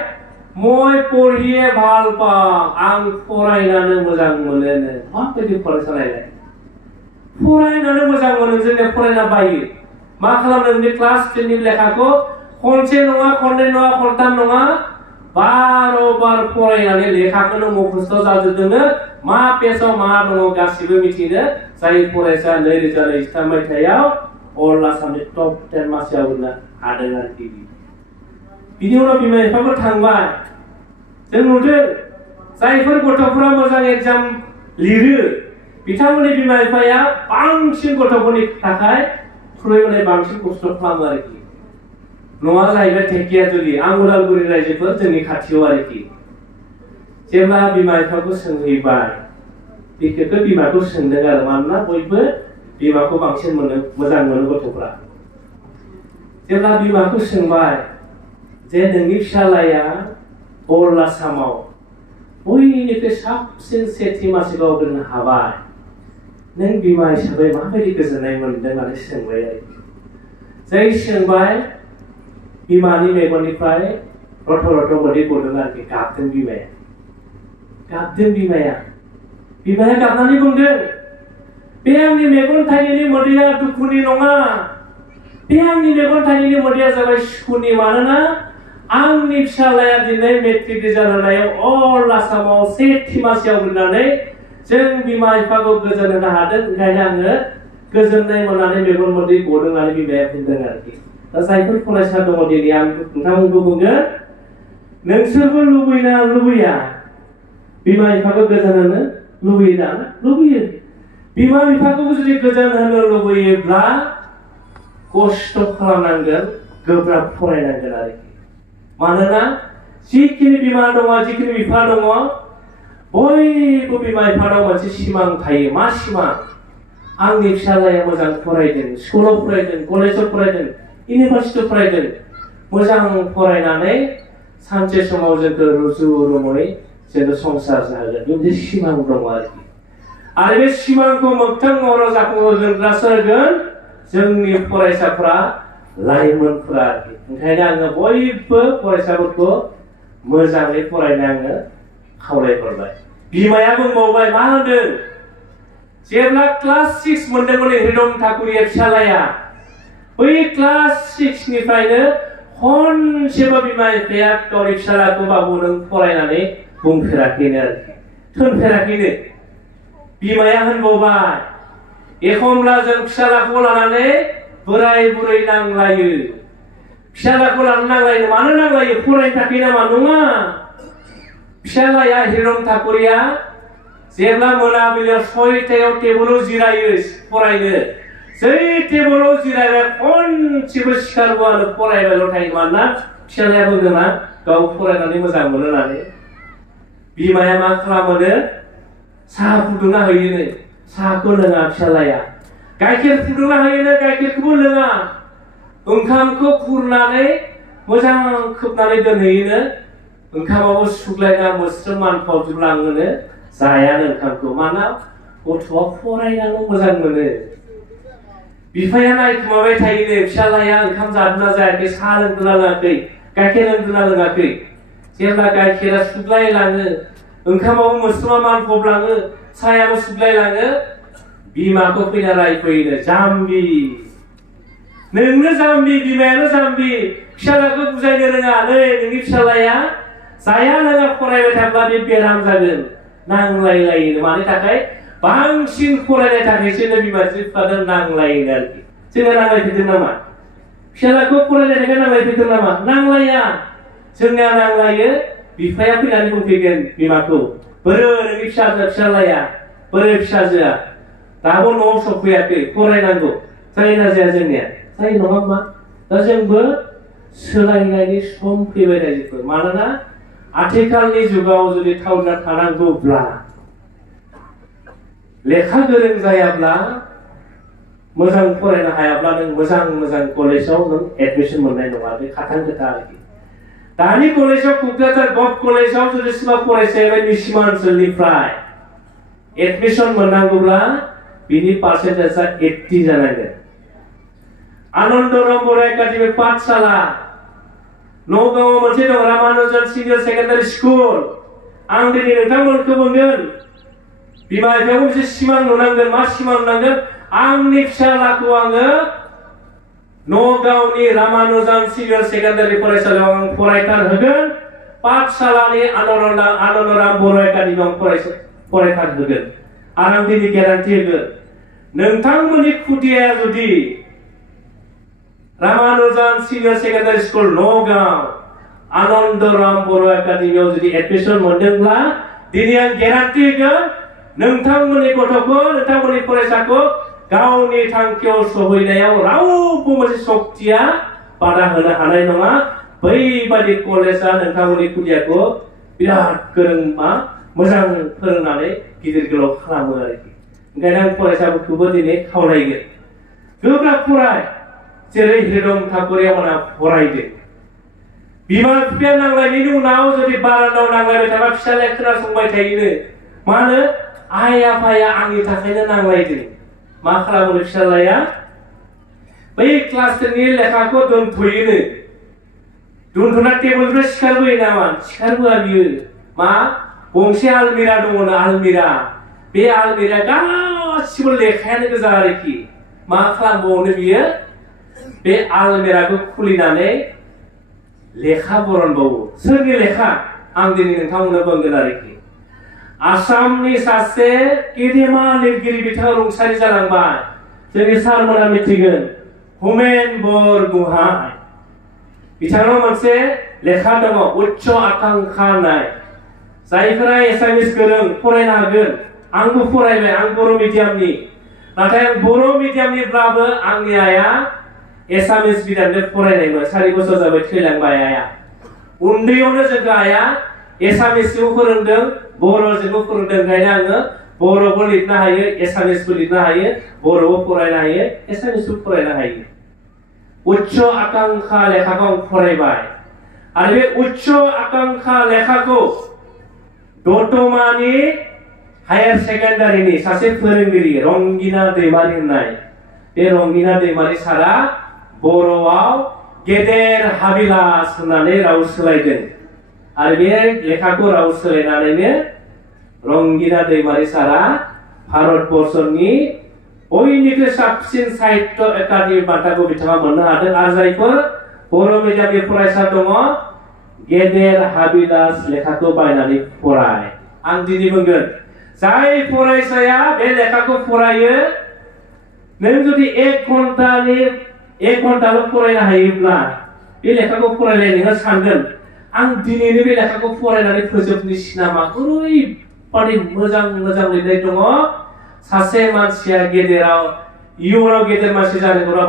মই পঢ়িয়ে ভাল পাওঁ आं फरायनानै मोजां मोनो माबायदि फरायसा नायलाय फरायनानै मोजां मोनो जोंने फरायना बायो मा खालामदों बे क्लास 10 नि लेखाखौ खनसे नङा खननै नङा खनथाम नङा 12 बार फरायनानै लेखाखौनो मुखस्थ जाजोबदोंनो मा पेजआव मा दङ गासिबो मिथिनो जाय फरायसा 2023 मायथाइयाव अल आसामनि टप 10 मासियाव हादों आरोखि बिनि उनाव बिमा बिफाफोर थांबाय जों नुदों जायफोर गथ'फोरा मोजां एग्जाम लिरो बिथांमोननि बिमा बिफाया बांसिन गथ'फोरनि थाखाय फरायनाय बांसिन खस्थ' खालामो आरोखि नङा जाहैबाय धेकियाजुलि आं उदालगुरि रायजोफोर जोंनि खाथियाव आरोखि जेब्ला बिमा बिफाखौ सोंहैबाय बेखौ बिमाखौ सोंदों आरो मानोना बयबो बिमाखौ बांसिन मोजां मोनो गथ'फ्रा जेब्ला बिमाखौ सोंबाय जे नोंनि फिसालाया अल आसामाव बयनिख्रुइ साबसिन सेथि मासिखौ आवग्रिनो हाबाय नों बिमा हिसाबै माबायदि गोजोननाय मोनदों होननानै सोंबाय आरोखि जाय सोंबाय बिमानि मेगननिफ्राय रथ' रथ' मोदै गदों आरोखि गाबदों बिमाया गाबनानै बुंदों बे आंनि मेगन थाइनैनि मोदैया दुखुनि नङा बे आंनि मेगन थाइनैनि मोदैया जाबाय सुखुनि मानोना आंनि फिसालाया दिनै मेट्रिक रिजाल्ट होनायाव अल आसामाव सेथि मासियाव आवग्रिनानै जों बिमा बिफाखौ गोजोन होनो हादों ओंखायनो आङो गोजोननाय मोननानै मेगन मोदै गदों होननानै बिमाया बुंदों आरोखि दा जायफोर फरायसा दङ दिनै आं नोंथांमोनखौ बुंगोन नोंसोरबो लुबैना लुबैया बिमा बिफाखौ गोजोन होनो लुबैयोना लुबैयो बिमा बिफाखौ जुदि गोजोन होनो लुबैयोब्ला खस्थ' खालामनांगोन गोब्राब फरायनांगोन आरोखि मानोना जिखिनि बिमा दङ जिखिनि बिफा दङ बयबो बिमा बिफानाव मोनसे सिमां थायो मा सिमां आंनि फिसालाया मोजां फरायदों स्कुलाव फरायदों कलेजाव फरायदों इउनिभारसिटियाव फरायदों मोजां फरायनानै सानसे समाव जोंखौ रुजु रुमै जोङो संसार जागोन बे सिमां दङ आरोखि आरो बे सिमांखौ मोगथां महराव जाफुंहोग्रा सोरगोन जोंनि फरायसाफ्रा लाइमोनफ्रा आरोखि ओंखायनो आङो बयबो फरायसाफोरखौ मोजाङै फरायनो आङो खावलायहरबाय बिमाया बुंबावबाय मा होनदों जेब्ला क्लास 6 मोनदोंमोन हृदम ठाकुरिया फिसालाया बै क्लास 6 निफ्रायनो खनसेबो बिमा बिफाया गावनि फिसालाखौ बाबु नों फरायनानै बुंफेराखैनो आरोखि थोनफेराखैनो बिमाया होनबावबाय एखमब्ला जों फिसालाखौ लानानै बोराय बुरै नांलायो फिसालाखौ लानानै नांलायो मानो नांलायो फरायनो थाखाय नामा नङा फिसालाया हृदम ठाकुरिया जेब्ला मोनाबिलियाव 6टायाव टेबोलाव जिरायो फरायनो जै टेबोलाव जिरायबाय खनसेबो सिखारबोआनो फरायबायल' थायो मानोना फिसालाया बुंदोंना गाव फरायनानै मोजां मोनो होननानै बिमाया मा खालामोनो साहा फुदुंना होयोनो साहाखौ लोङा फिसालाया गाइखेर फुदुंना होयोनो गाइखेरखौबो लोङा ओंखामखौ खुरनानै मोजां खोबनानै दोनहैयोनो ओंखामाबो सुग्लायना मोस्रोम मानफावजोबलाङोनो जाया ओंखामखौ माना गथ'आ फरायनानै मोजां मोनो बिफाया नायखुमाबाय थायोनो फिसालाया ओंखाम जादोंना जायाखै साहा लोंदोंना लोङाखै गाइखेर लोंदोंना लोङाखै जेब्ला गाइखेरा सुग्लायलाङो ओंखामाबो मोस्रोमा मानफबलाङो साहायाबो सुग्लायलाङो बिमाखौ फैना रायफैनो जाम्बि नोंनो जाम्बि बिमायानो जाम्बि फिसालाखौ बुजायनो रोङा नै नोंनि फिसालाया जाया लोङा फरायबाय थाब्ला बे बेराम जागोन नांलायलायो मानि थाखाय बांसिन फरायनाय थाखायसो बिमा बिफाजों नांलायो आरोखि जोङो नांलायफेरदों नामा फिसालाखौ फरायनाय थाखाय नांलायफेरदों नामा नांलाया जोंना नांलायो बिफाया फैनानै बुंफैगोन बिमाखौ बोरो नोंनि फिसालाया बोरो फिसाजोआ दाबो न'आव सफैयाखै फरायनांगौ जायोना जाया जोंनिया जायो नङा होमबा दा जोंबो सोलायनायनि सम फैबाय रायजोफोर मानोना आथिखालनि जुगाव जुदि थावना थानांगौब्ला लेखा गोरों जायाब्ला मोजां फरायनो हायाब्ला नों मोजां कलेजाव नों एडमिशन मोननाय नङा बे खाथां खोथा आरोखि दानि कलेजाव क'क्राझार गभ कलेजाव जुदि सोरबा फरायसाया निसिमा ओनसोलनिफ्राय एडमिशन मोननांगौब्ला बिनि पार्सेन्टेजआ 80 जानांगोन आनन्दराम बर' एकाडेमि पाठशाला नगावआव मोनसे दं रामानुजन सिनियर सेकेन्डारि स्कुल आं दिनै नोंथांमोनखौ बुंगोन बिमा बिफायाबो मोनसे सिमां नुनांगोन मा सिमां नुनांगोन आंनि फिसालाखौ आङो नगावनि रामानुजन सिनियर सेकेन्डारि फरायसालियाव आं फरायथारहोगोन पाठशालानि आनन्दराम बर' एकाडेमियाव फरायथारहोगोन आरो आं दिनै गेरान्टि होगोन नोंथांमोननि खुदियाया जुदि Ramanujan senior secondary school Nagaon Anandaram Barua' एकाडेमियाव जुदि एडमिशन मोनदोंब्ला दिनै आं गेरान्टि होगोन नोंथांमोननि गथ'खौ नोंथांमोननि फरायसाखौ गावनि थांखियाव सहैनायाव रावबो मोनसे शक्तिया बाधा होनो हानाय नङा बैबादि कलेजा नोंथांमोननि खुदियाखौ बिराद गोरों मोजां फोरोंनानै गिदिर गोलाव खालामो आरोखि ओंखायनो आं फरायसाफोरखौबो दिनै खावलायगोन गोब्राब फराय जेरै हृदम ठाकुरिया मोना फरायदों बिमा बिफाया नांलायनायनि उनाव जुदि बारान्दायाव नांलायबाय थाबा फिसालाया खोनासंबाय थायोनो मा होनो आइ आफाया आंनि थाखायनो नांलायदों मा खालामो फिसालाया बै क्लास 10 नि लेखाखौ दोनथ'योनो दोनथ'ना टेबोलनिफ्राय सिखारबोयो नामा सिखारबोआ बियो मा गंसे आलमिरा दङनो आलमिरा बे आलमिरा गासिबो लेखायानो गोजा आरोखि मा खालामबावनो बियो बे आलमिराखौ खुलिनानै लेखा बरनबावो सोरनि लेखा आं दिनै नोंथांमोननो बुंगोन आरोखि आसामनि सासे गेदेमा लिरगिरि बिथाङा रुंसारि जालांबाय जोंनि सारमोना मिथिगोन हुमेन बरग'हाइ बिथाङा मोनसे लेखा दङ उच्च आकांक्षा होननाय जायफोरा एसामिस गोरों फरायनो हागोन आंबो फरायबाय आं बर' मिडियामनि नाथाय आं बर' मिडियामनिब्लाबो आंनि आइया एसामिस बिदानजों फरायनायमोन 4 बोसोर जाबाय थैलांबाय आइया उन्दैयावनो जोंखौ आइया एसामिसजों फोरोंदों बर'जोंबो फोरोंदों ओंखायनो आङो बर'बो लिरनो हायो एसामिसबो लिरनो हायो बर'बो फरायनो हायो एसामिसबो फरायनो हायो उच्च आकांक्षा लेखाखौ आं फरायबाय आरो बे उच्च आकांक्षा लेखाखौ दतमानि हायार सेकेन्डारिनि सासे फोरोंगिरि रंगिना दैमारि होननाय बे रंगिना दैमारि सारा बर'आव गेदेर हाबिलास होननानै राव सोलायदों आरो बे लेखाखौ राव सोलायनानैनो रंगिना दैमारि सारा भारतबर्षनि बयनिख्रुइ साबसिन साहित्य एकाडेमि बान्थाखौ बिथाङा मोननो हादों आरो जायफोर बर' मिडियामनि फरायसा दङ गेदेर हाबिलास लेखाखौ बायनानै फराय आं दिनै बुंगोन जाय फरायसाया बे लेखाखौ फरायो नों जुदि 1 घन्टाल' फरायनो हायोब्ला बे लेखाखौ फरायनाय नोङो सानगोन आं दिनैनो बे लेखाखौ फरायनानै फोजोबनोसै नामा ओरैबादि मोजां लिरनाय दङ सासे मानसिया गेदेराव इयुनाव गेदेर मानसि जानांगौब्ला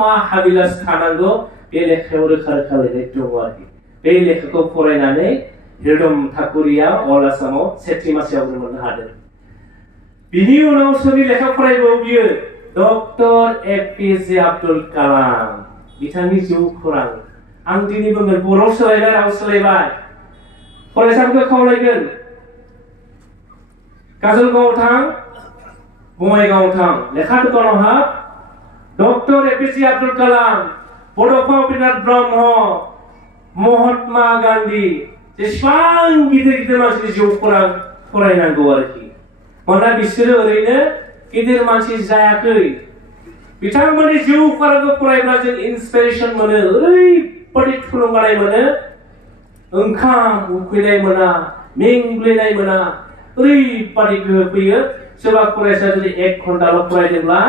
मा हाबिलास थानांगौ बे लेखायाव रोखा लिरनाय दङ आरोखि बे लेखाखौ फरायनानै हृदम ठाकुरिया अल आसामाव सेथि मासियाव मोननो हादों बिनि उनाव सोरनि लेखा फरायबावो बियो डक्टर एपिजे आब्दुल कालाम बिथांनि जिउ खौरां आं दिनै बुंगोन बर'आव सोलायबाय राव सोलायबाय फरायसाफोरखौ खावलायगोन काजलगाव थां बङाइगाव थां लेखा दखानाव हाब डक्टर एपीजे आब्दुल कालाम बड'फा उपेन्द्रनाथ ब्रह्म महात्मा गान्धी जेसेबां गिदिर गिदिर मानसिनि जिउ फरायनांगौ आरोखि मानोना बिसोरो ओरैनो गिदिर मानसि जायाखै बिथांमोननि जिउ खौरांखौ फरायब्ला जों इन्सपिरेसन मोनो ओरैबादि थुलुंगानाय मोनो ओंखाम उखैनाय मोना मेंग्लिनाय मोना ओरैबादि गोहो फैयो सोरबा फरायसाया जुदि 1 घन्टाल' फरायदोंब्ला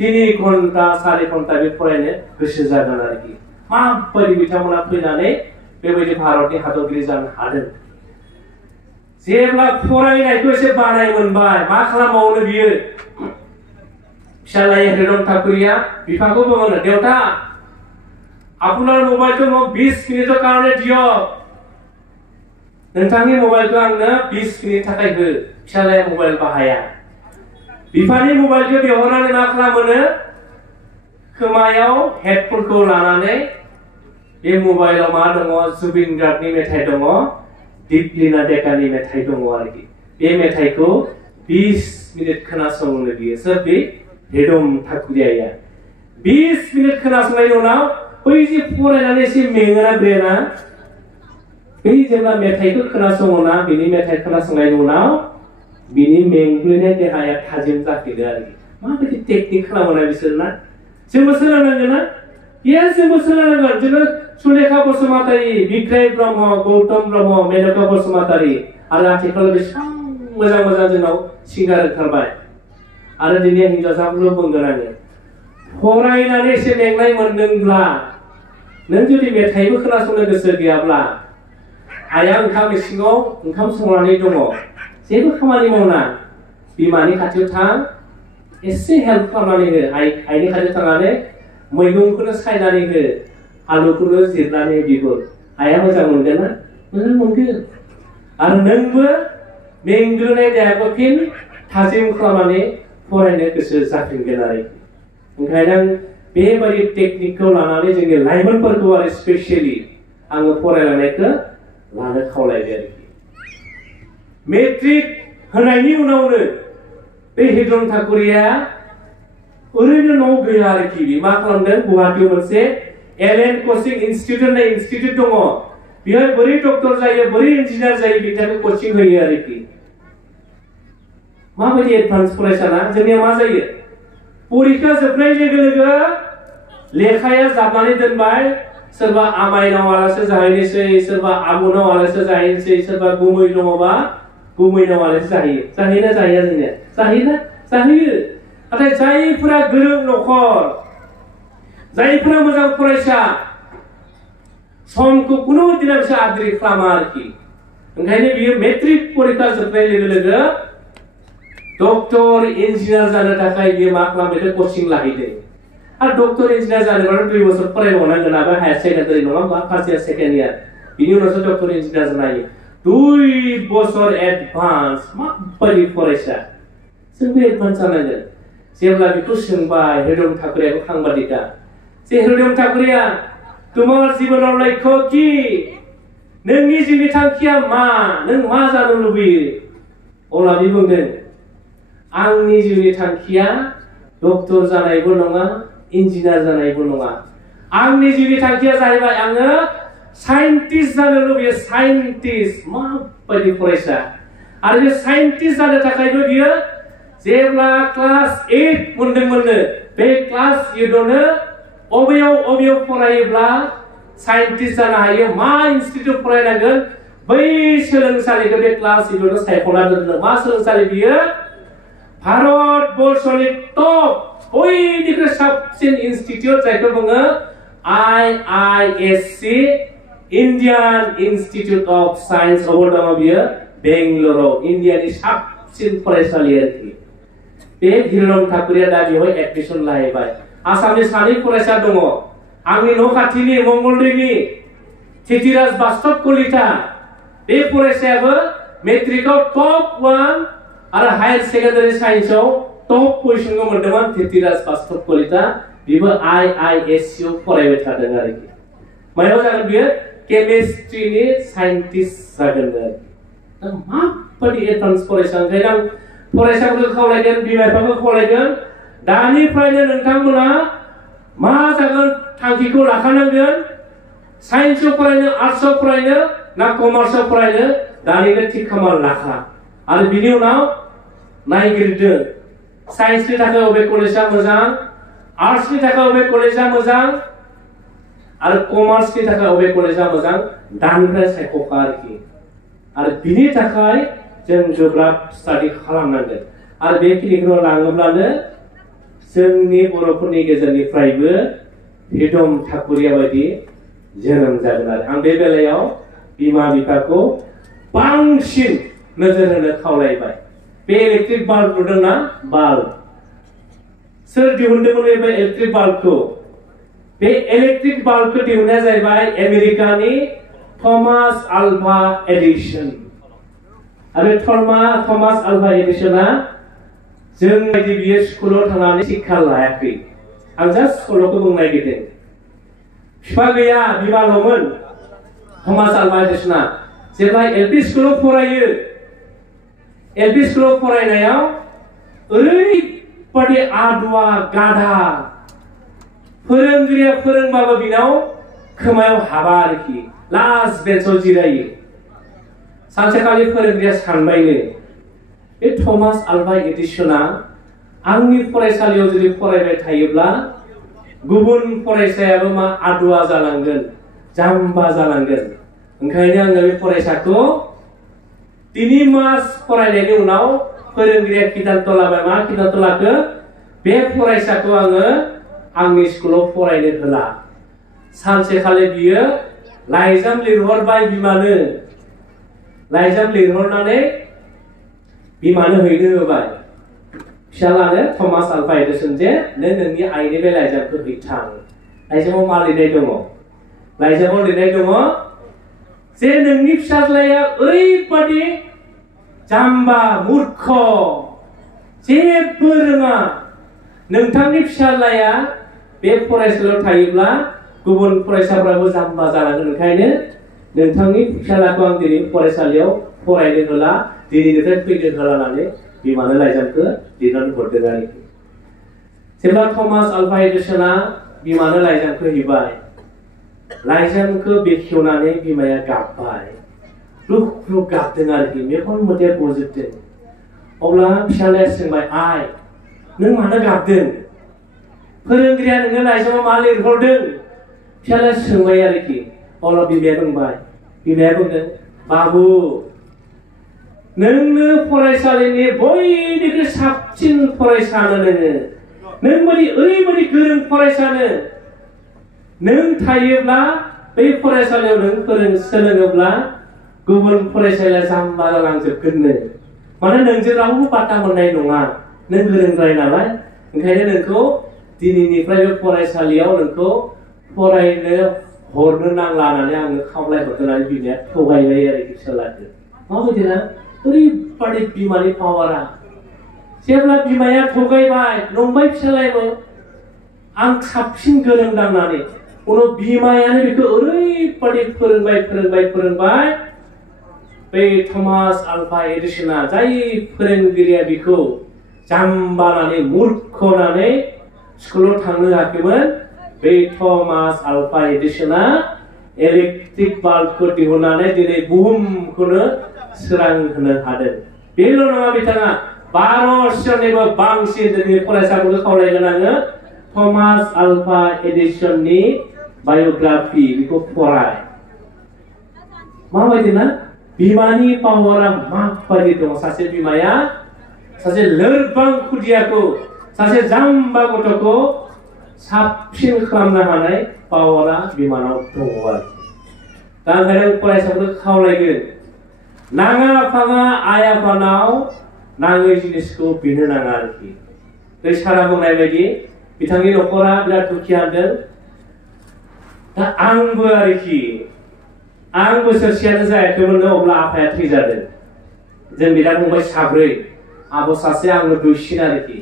3 घन्टा 4 घन्टा बे फरायनो गोसो जागोन आरोखि माबायदि बिथांमोना फैनानै बेबायदि भारतनि हादरगिरि जानो हादों जेब्ला फरायनायखौ एसे बानाय मोनबाय मा खालामबावनो बियो फिसालाया हृदय ठाकुरिया बिफाखौ बुङो देउता আপোনাৰ মোবাইলটো মোক 20 মিনিটৰ কাৰণে দিয়ক नोंथांनि मोबाइलखौ आंनो 20 मिनिट थाखाय हो फिसालाया मोबाइल बाहाया बिफानि मोबाइलखौ बिहरनानै मा खालामोनो खोमायाव हेडफोनखौ लानानै बे मोबाइलाव मा दङ जुबिन गार्गनि मेथाइ दङ दीपलिना डेकानि मेथाइ दङ आरोखि बे मेथाइखौ 20 मिनिट खोनासंनो बियो सोर बे हृदय ठाकुरिया 20 मिनिट खोनासंनायनि उनाव बै जे फरायनानै एसे मेङोना ब्रेना बै जेब्ला मेथाइखौ खोनासङोना बिनि मेथाइ खोनासंनायनि उनाव बिनि मेंग्लिनाय देहाया थाजिम जाफिनो आरोखि माबायदि टेकनिक खालामोना बिसोरना जोंबो सोलोंनांगोन ना जोंबो सोलोंनांगोन जोङो सुलेखा बसुमतारी बिग्राय ब्रह्म गौतम ब्रह्म मेनका बसुमतारी आरो आथिखालाव बेसेबां मोजां मोजां जोंनाव सिंगार ओंखारबाय आरो दिनै हिनजावसाफोरखौ बुंगोन आङो फरायनानै एसे मेंनाय मोनदोंब्ला नों जुदि मेथाइबो खोनासंनो गोसो गैयाब्ला आइया ओंखाम इसिङाव ओंखाम संनानै दङ जेबो खामानि मावना बिमानि खाथियाव थां एसे हेल्प खालामनानै हो आइनि खाथियाव थांनानै मैगंखौनो सायनानै हो आलुखौनो जिरनानै बिगुर आइया मोजां मोनगोन ना मोजां मोनगोन आरो नोंबो मेंग्लिनाय देहाखौ फिन थाजिम खालामनानै फरायनो गोसो जाफिनगोन आरो ओंखायनो आं बेबायदि टेकनिकखौ लानानै जोंनि लाइमोनफोरखौ आरो स्पेसियेलि आङो फरायलांनायखौ लानो खावलायदों आरोखि मेट्रिक होनायनि उनावनो बे हृदय ठाकुरिया ओरैनो न'आव गैया आरोखि बे मा खालामदों गुवाहाटीयाव मोनसे एलएन कचिं इनस्टिट्यूट होननाय इनस्टिट्यूट दङ बेयाव बोरै डक्टर जायो बोरै इन्जिनियार जायो बिनि थाखाय कचिं होयो आरोखि माबायदि एडभान्स फरायसाना जोंनिया मा जायो परीक्षा जोबनाय लोगो लोगो लेखाया जाबनानै दोनबाय सोरबा आमाइनाव आलासि जाहैनोसै सोरबा आब'नाव आलासि जाहैनोसै सोरबा गुमै दङबा गुमैनाव आलासि जाहैयोना जाहैया जोंनिया जाहैयो नाथाय जायफोरा गोरों न'खर जायफोरा मोजां फरायसा समखौ कुनु दिना बिसोर आद्रि खालामा आरोखि ओंखायनो बियो मेट्रिक परीक्षा जोबनाय लोगो लोगो डक्टर इन्जिनियार जानो थाखाय बियो मा खालामबाय कचिं लाहैदों आरो डक्टर इन्जिनियार जानोब्ला 2 बोसोर फरायबावनांगोन आरो हायार सेकेन्डारि नङा होमबा फार्स्ट इयार सेकेन्ड इयार बिनि उनावसो डक्टर इन्जिनियार जानो हायो 2 बोसोर एडभान्स माबायदि फरायसा जोंबो एडभान्स जानांगोन जेब्ला बेखौ सोंबाय हृदय ठाकुरियाखौ खांबादिका जे हृदय ठाकुरिया तुम्हार जीवनाव लक्ष्य की नोंनि जिउनि थांखिया मा नों मा जानो लुबैयो अब्ला बे बुंदों आंनि जिउनि थांखिया डक्टर जानायबो नङा इन्जिनियार जानायबो नङा आंनि जिउनि थांखिया जाहैबाय आङो साइन्टिस्ट जानो लुबैयो साइन्टिस्ट माबायदि फरायसा आरो बे साइन्टिस्ट जानो थाखायबो बियो जेब्ला क्लास 8 मोनदोंमोननो बे क्लास 8आवनो अबेयाव फरायोब्ला साइन्टिस्ट जानो हायो मा इनस्टिट्यूट फरायनांगोन बै सोलोंसालिखौ बे क्लास 8आवनो सायख'ना दोनदों मा सोलोंसालि बियो भारत बर्षनि टप बयनिख्रुइ साबसिन इनस्टिट्यूट जायखौ बुङो IISc Indian institute of science अबाव दङ बियो बेंगलुरुआव इन्डियानि साबसिन फरायसालि आरोखि बे हृदय ठाकुरिया दा बेवहाय एडमिशन लाहैबाय आसामनि 2 फरायसा दङ आंनि न' खाथिनि मंगलदैनि थिथिराज बास्तव कलिता बे फरायसायाबो मेट्रिकआव टप 1 आरो हायर सेकेन्डारि साइन्सआव टप पजिशनखौ मोनदोंमोन थिथिराज बास्तव कलिता बेबो IISc आव फरायबाय थादों आरोखि मायाव जागोन बियो केमिस्ट्रिनि साइन्टिस्ट जागोन आरोखि मा माबायदि एडभान्स फरायसा ओंखायनो आं फरायसाफोरखौ खावलायगोन बिमा बिफाखौ खावलायगोन दानिफ्रायनो नोंथांमोना मा जागोन थांखिखौ लाखानांगोन साइन्सआव फरायनो आर्ट्सआव फरायनो ना कमार्सआव फरायनो दानिनो थिग खालामना लाखा आरो बिनि उनाव नायगिरदो साइन्सनि थाखाय बबे कलेजा मोजां आर्ट्सनि थाखाय बबे कलेजा मोजां आरो कमार्सनि थाखाय बबे कलेजा मोजां दानिफ्राय सायख'खा आरोखि आरो बिनि थाखाय जों गोब्राब स्टाडि खालामनांगोन आरो बेखिनिखौ लाङोब्लानो जोंनि बर'फोरनि गेजेरनिफ्रायबो हिदम ठाकुरिया बायदि जोनोम जागोन आरो आं बे बेलायाव बिमा बिफाखौ बांसिन नोजोर होनो खावलायबाय बे इलेक्ट्रिक बाल्ब नुदोंना बाल्ब सोर दिहुनदोंमोन बे इलेक्ट्रिक बाल्बखौ बे इलेक्ट्रिक बाल्बखौ दिहुननाया जाहैबाय आमेरिकानि थमास आल्भा एडिसन आरो थमास आल्भा एडिसना जों बायदि बियो स्कुलाव थांनानै शिक्षा लायाखै आं जास्ट सल'खौ बुंनो नागिरदों बिफा गैया बिमाल'मोन थमास आल्भा एडिसना जेब्ला एलपि स्कुलाव फरायो एलपि स्कुलाव फरायनायाव ओरैबादि आदुवा गाधा फोरोंगिरिया फोरोंबाबो बिनाव खोमायाव हाबा आरोखि लास्ट बेन्चआव जिरायो सानसेखालि फोरोंगिरिया सानबायनो बे थमास आल्भा एडिसना आंनि फरायसालियाव जुदि फरायबाय थायोब्ला गुबुन फरायसायाबो मा आदुवा जालांगोन जाम्बा जालांगोन ओंखायनो आङो बे फरायसाखौ 3 मास फरायनायनि उनाव फोरोंगिरिया खिदान्त लाबाय मा खिदान्त लाखो बे फरायसाखौ आङो आंनि स्कुलाव फरायनो होला सानसेखालि बियो लाइजाम लिरहरबाय बिमानो लाइजाम लिरहरनानै बिमानो हैनो होबाय फिसालानो थमास आल्भा एडिसन जे नोंनि आइनि बे लाइजामखौ हैथां लाइजामाव मा लिरनाय दङ लाइजामाव लिरनाय दङ जे नोंनि फिसाज्लाया ओरैबादि जाम्बा मूर्ख जेबो रोङा नोंथांनि फिसाज्लाया बे फरायसालियाव थायोब्ला गुबुन फरायसाफ्राबो जाम्बा जालांगोन ओंखायनो नोंथांनि फिसाज्लाखौ आं दिनै फरायसालियाव फरायनो होला दिनैनिफ्राय फैनो होला होननानै बिमानो लाइजामखौ लिरनानै हरदों आरोखि जेब्ला थमास आल्भा एडिसना बिमानो लाइजामखौ हैबाय लाइजामखौ बेखेवनानै बिमाया गाबबाय रुख रुख गाबदों आरोखि मेगन मोदै गजोबदों अब्ला फिसालाया सोंबाय आइ नों मानो गाबदों फोरोंगिरिया नोंनो लाइजामाव मा लिरहरदों फिसालाया सोंबाय आरोखि अब्ला बिमाया बुंदों बाबु नोंनो फरायसालिनि बयनिख्रुइ साबसिन फरायसानो नों बायदि ओरैबायदि गोरों फरायसानो नों थायोब्ला बै फरायसालियाव नों सोलोङोब्ला गुबुन फरायसालिया जाम्बा जालांजोबगोननो माने नोंजों रावबो बाथा मोननाय नङा नों गोरोंद्राय नालाय ओंखायनो नोंखौ दिनैनिफ्राय बे फरायसालियाव नोंखौ फरायनो हरनो नांला होननानै आङो खावलायहरदों होननानै बिमाया थगायबाय आरोखि फिसालाखौ माबायदि ना ओरैबादि बिमानि पावारा जेब्ला बिमाया थगायबाय नंबाय फिसालायाबो आं साबसिन गोरों दांनानै उनाव बिमायानो बेखौ ओरैबादि फोरोंबाय बै थमास आल्भा एडिसना जाय फोरोंगिरिया बेखौ जाम्बा होननानै मूर्ख होननानै स्कुलाव थांनो हायाखैमोन बै थमास आल्भा एडिसना इलेक्ट्रिक बाल्बखौ दिहुननानै दिनै बुहुमखौनो सोरां होनो हादों बेल' नङा बिथाङा 1200निबो बांसिन जोंनि फरायसाफोरखौ खावलायगोन आङो थमास आल्भा एडिसननि बायोग्राफि बेखौ फराय माबायदि ना बिमानि पावारा माबायदि दङ सासे बिमाया सासे लोरबां खुदियाखौ सासे जाम्बा गथ'खौ साबसिन खालामनो हानाय पावारा बिमानाव दङ आरोखि दा ओंखायनो फरायसाफोरखौ खावलायगोन नाङा फाङा आइ आफानाव नाङै जिनिसखौ बिनो नाङा आरोखि बै सारा बुंनाय बायदि बिथांनि न'खरा बिराद दुखिया होनदों दा आंबो आरोखि आं बोसोरसेयानो जायाखैमोन अब्ला आफाया थैजादों जों बिदा फंबाय साब्रै आब' सासे आंनो दुइसिन आरोखि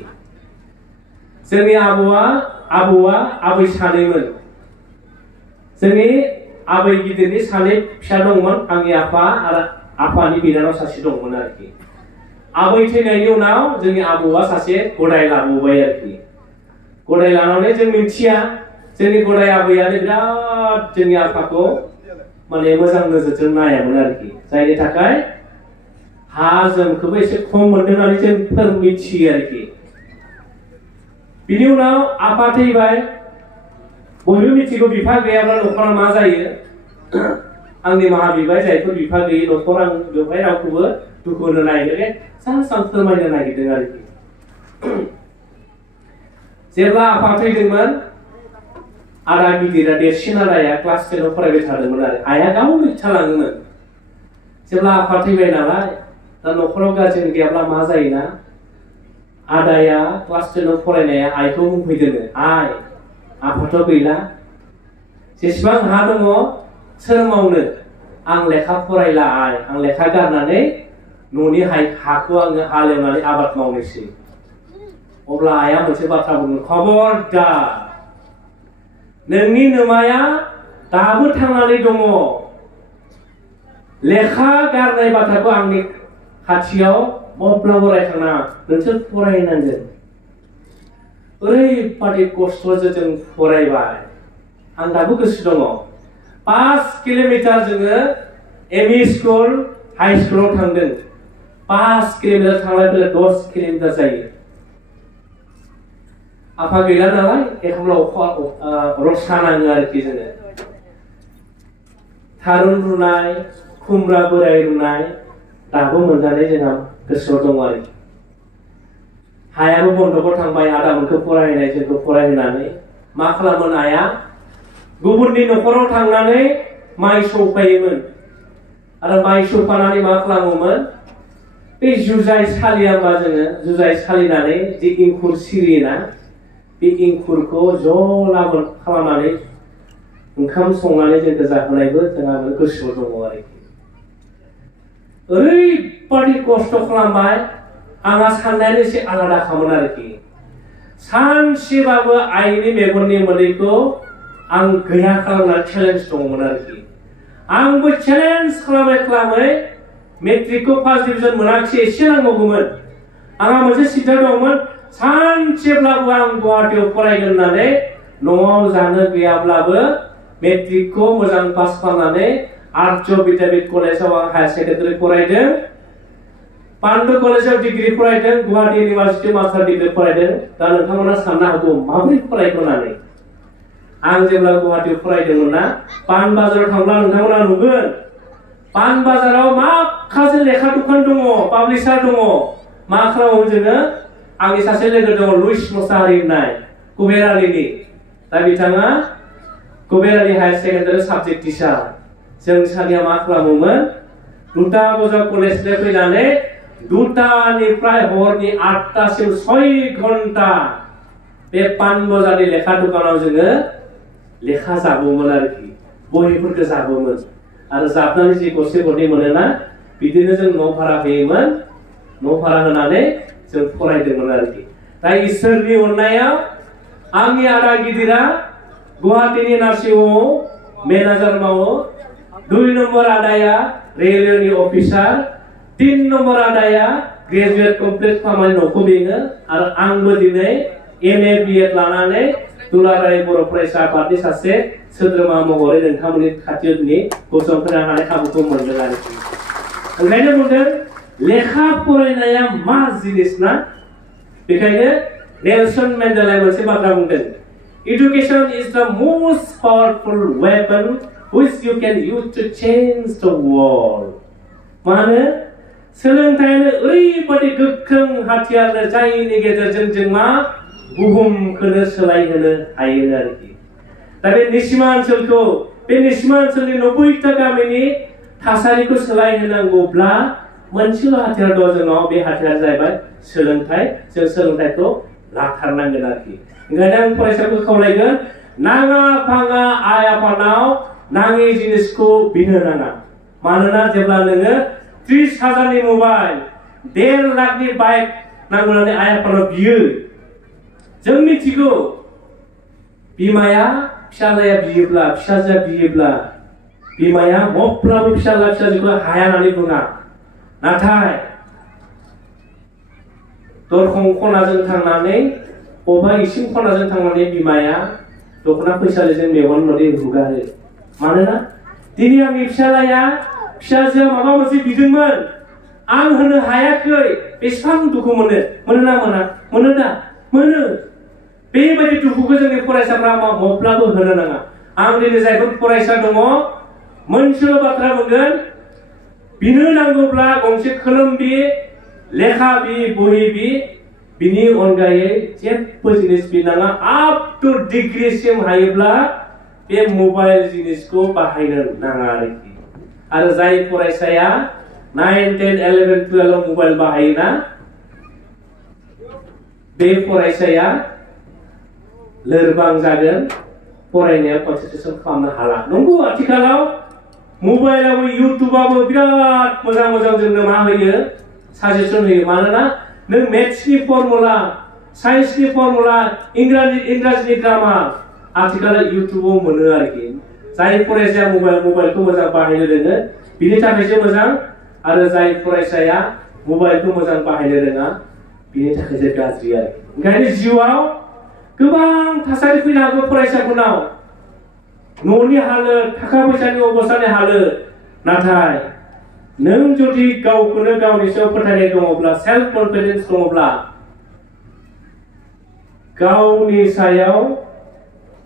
जोंनि आबौआ आबै सानैमोन जोंनि आबै गिदिरनि सानै फिसा दंमोन आंनि आफा आरो आफानि बिनानाव सासे दंमोन आरोखि आबै थैनायनि उनाव जोंनि आबौआ सासे गदाय लाबोबाय आरोखि गदाय लानानै जों मिथिया जोंनि गदाय आबैयानो बिराद जोंनि आफाखौ माने मोजां नोजोरजों नायामोन आरोखि जायनि थाखाय हा जोमखौबो एसे खम मोनदों होननानै जों मिथियो आरोखि बिनि उनाव आफा थैबाय बयबो मिथिगौ बिफा गैयाब्ला न'खरा मा जायो आंनि माहा बिबाय जायफोर बिफा गैयै न'खर आं बेवहाय रावखौबो दुखु होनो नागिरो सा फोरमायनो नागिरदों आरोखि जेब्ला आफा थैदोंमोन आदा गिदिरा देरसिन आदाया क्लास 10 आव फरायबाय थादोंमोन आरो आइया गावनो खिथालाङोमोन जेब्ला आफा थैबाय नालाय दा न'खराव गार्जेन गैयाब्ला मा जायोना आदाया क्लास 10 आव फरायनाया आइखौ बुंफैदोंनो आइ आफाथ' गैला जेसेबां हा दङ सोर मावनो आं लेखा फरायला आइ आं लेखा गारनानै न'नि हाखौ आङो हालेवनानै आबाद मावनोसै अब्ला आइया मोनसे बाथ्रा बुङो खबरदार नोंनि नोमाया दाबो थांनानै दङ लेखा गारनाय बाथ्राखौ आंनि खाथियाव माब्लाबो रायखांनाङा नोंसोर फरायनांगोन ओरैबादि खस्थ'जों जों फरायबाय आं दाबो गोसो दङ 5 किल'मिटार जोङो एमइ स्कुल हाई स्कुलाव थांदों 5 किल'मिटार थांलाय फैलाय 10 किल'मिटार जायो आफा गैला नालाय एखमब्ला रसा नाङो आरोखि जोङो थारुन रुनाय खुमब्रा बोराय रुनाय दाबो मोनजानाय जोंहा गोसोआव दङ आरोखि हायाबो बन्दकआव थांबाय आदामोनखौ फरायहोनाय जोंखौ फरायहोनानै मा खालामोन आइया गुबुननि न'खराव थांनानै माइ सौफायोमोन आरो माइ सौफानानै मा खालामोमोन बे जुजाय सालिया होनबा जोङो जुजाय सालिनानै जे इंखुर सिरियोना बे इंखुरखौ ज' लाबोन खालामनानै ओंखाम संनानै जोंखौ जाहोनायबो जोंहा गोसोआव दङ आरोखि ओरैबादि खस्थ' खालामबाय आंहा साननायानो एसे आलादा खामोन आरोखि सानसेबाबो आइनि मेगननि मोदैखौ आं गैया खालामनानै चेलेन्ज दङमोन आरोखि आंबो चेलेन्ज खालामै मेट्रिकखौ फार्स्ट डिभिजन मोनाखिसै एसे नांबावगौमोन आंहा मोनसे सिन्था दंमोन सानसेब्लाबो आं गुवाहाटीआव फरायगोन होननानै न'आव जानो गैयाब्लाबो मेट्रिकखौ मोजां पास खालामनानै आर्य विद्यापीठ कलेजाव आं हायार सेकेन्डारि फरायदों पान्डु कलेजाव डिग्री फरायदों गुवाहाटी इउनिभार्सिटी मास्टार डिग्री फरायदों दा नोंथांमोना साननो हागौ माबोरै फरायखो होननानै आं जेब्ला गुवाहाटीआव फरायदोंमोन ना पान बाजाराव थांब्ला नोंथांमोना नुगोन पान बाजाराव माखासे लेखा दखान दङ पाब्लिशार दङ मा खालामो जोङो आंनि सासे लोगो दङ लुइस मोसाहारि होननाय कुबेरालिनि दा बिथाङा कुबेरालि हायार सेकेन्डारि साबजेक्ट टिचार जों सानैया मा खालामोमोन दुटा बजा कलेजनिफ्राय फैनानै दुटानिफ्राय हरनि 8टासिम 6 घन्टा बे पान बजारनि लेखा दखानाव जोङो लेखा जाबोमोन आरोखि बहिफोरखौ जाबोमोन आरो जाबनानै जि गरसे गरनै मोनोना बिदिनो जों न' भारा होयोमोन न' भारा होनानै जों फरायदोंमोन आरोखि दा इसोरनि अननायाव आंनि आदा गिदिरा गुवाहाटीनि नार्सिं ह'माव मेनेजार मावो 2 नम्बर आदाया रेलवेनि अफिसार 3 नम्बर आदाया ग्रेजुवेट कमप्लिट खालामनानै न'खौ बेङो आरो आंबो दिनै एमए बिएड लानानै दुलाराय बर' फरायसा आफादनि सासे सोद्रोमा महरै नोंथांमोननि खाथियाव दिनै गसंथानो हानाय खाबुखौ मोनदों आरोखि ओंखायनो बुंदों लेखा फरायनाया मा जिनिस ना बेखायनो नेलसन मेन्डेलाया मोनसे बाथ्रा बुंदों Education is the most powerful weapon which you can use to change the world. मानो सोलोंथायानो ओरैबादि गोख्रों हाथियार जायनि गेजेरजों जों मा बुहुमखौनो सोलायहोनो हायो आरोखि दा बे निसिमा ओनसोलखौ बे निसिमा ओनसोलनि 90टा गामिनि थासारिखौ सोलायहोनांगौब्ला मोनसेल' हाथियार दं जोंनाव बे हाथियार जाहैबाय सोलोंथाइ जों सोलोंथाइखौ लाथारनांगोन आरोखि ओंखायनो आं फरायसाफोरखौ खावलायगोन नाङा फाङा आइ आफानाव नाङि जिनिसखौ बिनो नाङा मानोना जेब्ला नोङो 30,000नि मबाइल 1.5 लाखनि बाइक नांगौ होननानै आइ आफानाव बियो जों मिथिगौ बिमाया फिसाजोआ बियोब्ला बिमाया मब्लाबो फिसाला फिसाजोखौ हाया होननानै बुङा नाथाय दरखं खनाजों थांनानै बबेबा इसिं खनाजों थांनानै बिमाया दखना फैसालिजों मेगन मोदै हुगारो मानोना दिनै आंनि फिसाजोआ माबा मोनसे बिदोंमोन आं होनो हायाखै बेसेबां दुखु मोनोना मोनो दा मोनो बेबायदि दुखुखौ जोंनि फरायसाफ्रा मब्लाबो होनो नाङा आं दिनै जायफोर फरायसा दङ मोनसेल' बाथ्रा बुंगोन बिनो नांगौब्ला गंसे खोलोम बि लेखा बि बहि बि बिनि अनगायै जेबो जिनिस बिनाङा आप टु डिग्रीसिम हायोब्ला बे मबाइल जिनिसखौ बाहायनो नाङा आरो जाय फरायसाया 9, 10, 11, 12 मबाइल बाहायोना बे फरायसाया लोरबां जागोन फरायनाया कनसेन्ट्रेसन खालामनो हाला नंगौ आथिखालाव मबाइलावबो इउट्युबावबो बिराद मोजां जोंनो मा होयो साजेसन होयो मानोना नों मेथ्सनि फर्मुला साइन्सनि फर्मुला इंराजिनि ग्रामार आथिखालाव इउट्युबाव मोनो आरोखि जाय फरायसाया मबाइलखौ मोजां बाहायनो रोङो बिनि थाखायसो मोजां आरो जाय फरायसाया मबाइलखौ मोजां बाहायनो रोङा बिनि थाखायसो गाज्रि आरोखि ओंखायनो जिउआव गोबां थासारि फैनो हागौ फरायसाफोरनाव न'नि हालोद थाखा फैसानि अबस्थानि हालोद नाथाय नों जुदि गावखौनो गावनि सायाव फोथायनाय दङब्ला सेल्फ कनफिडेन्स दङब्ला गावनि सायाव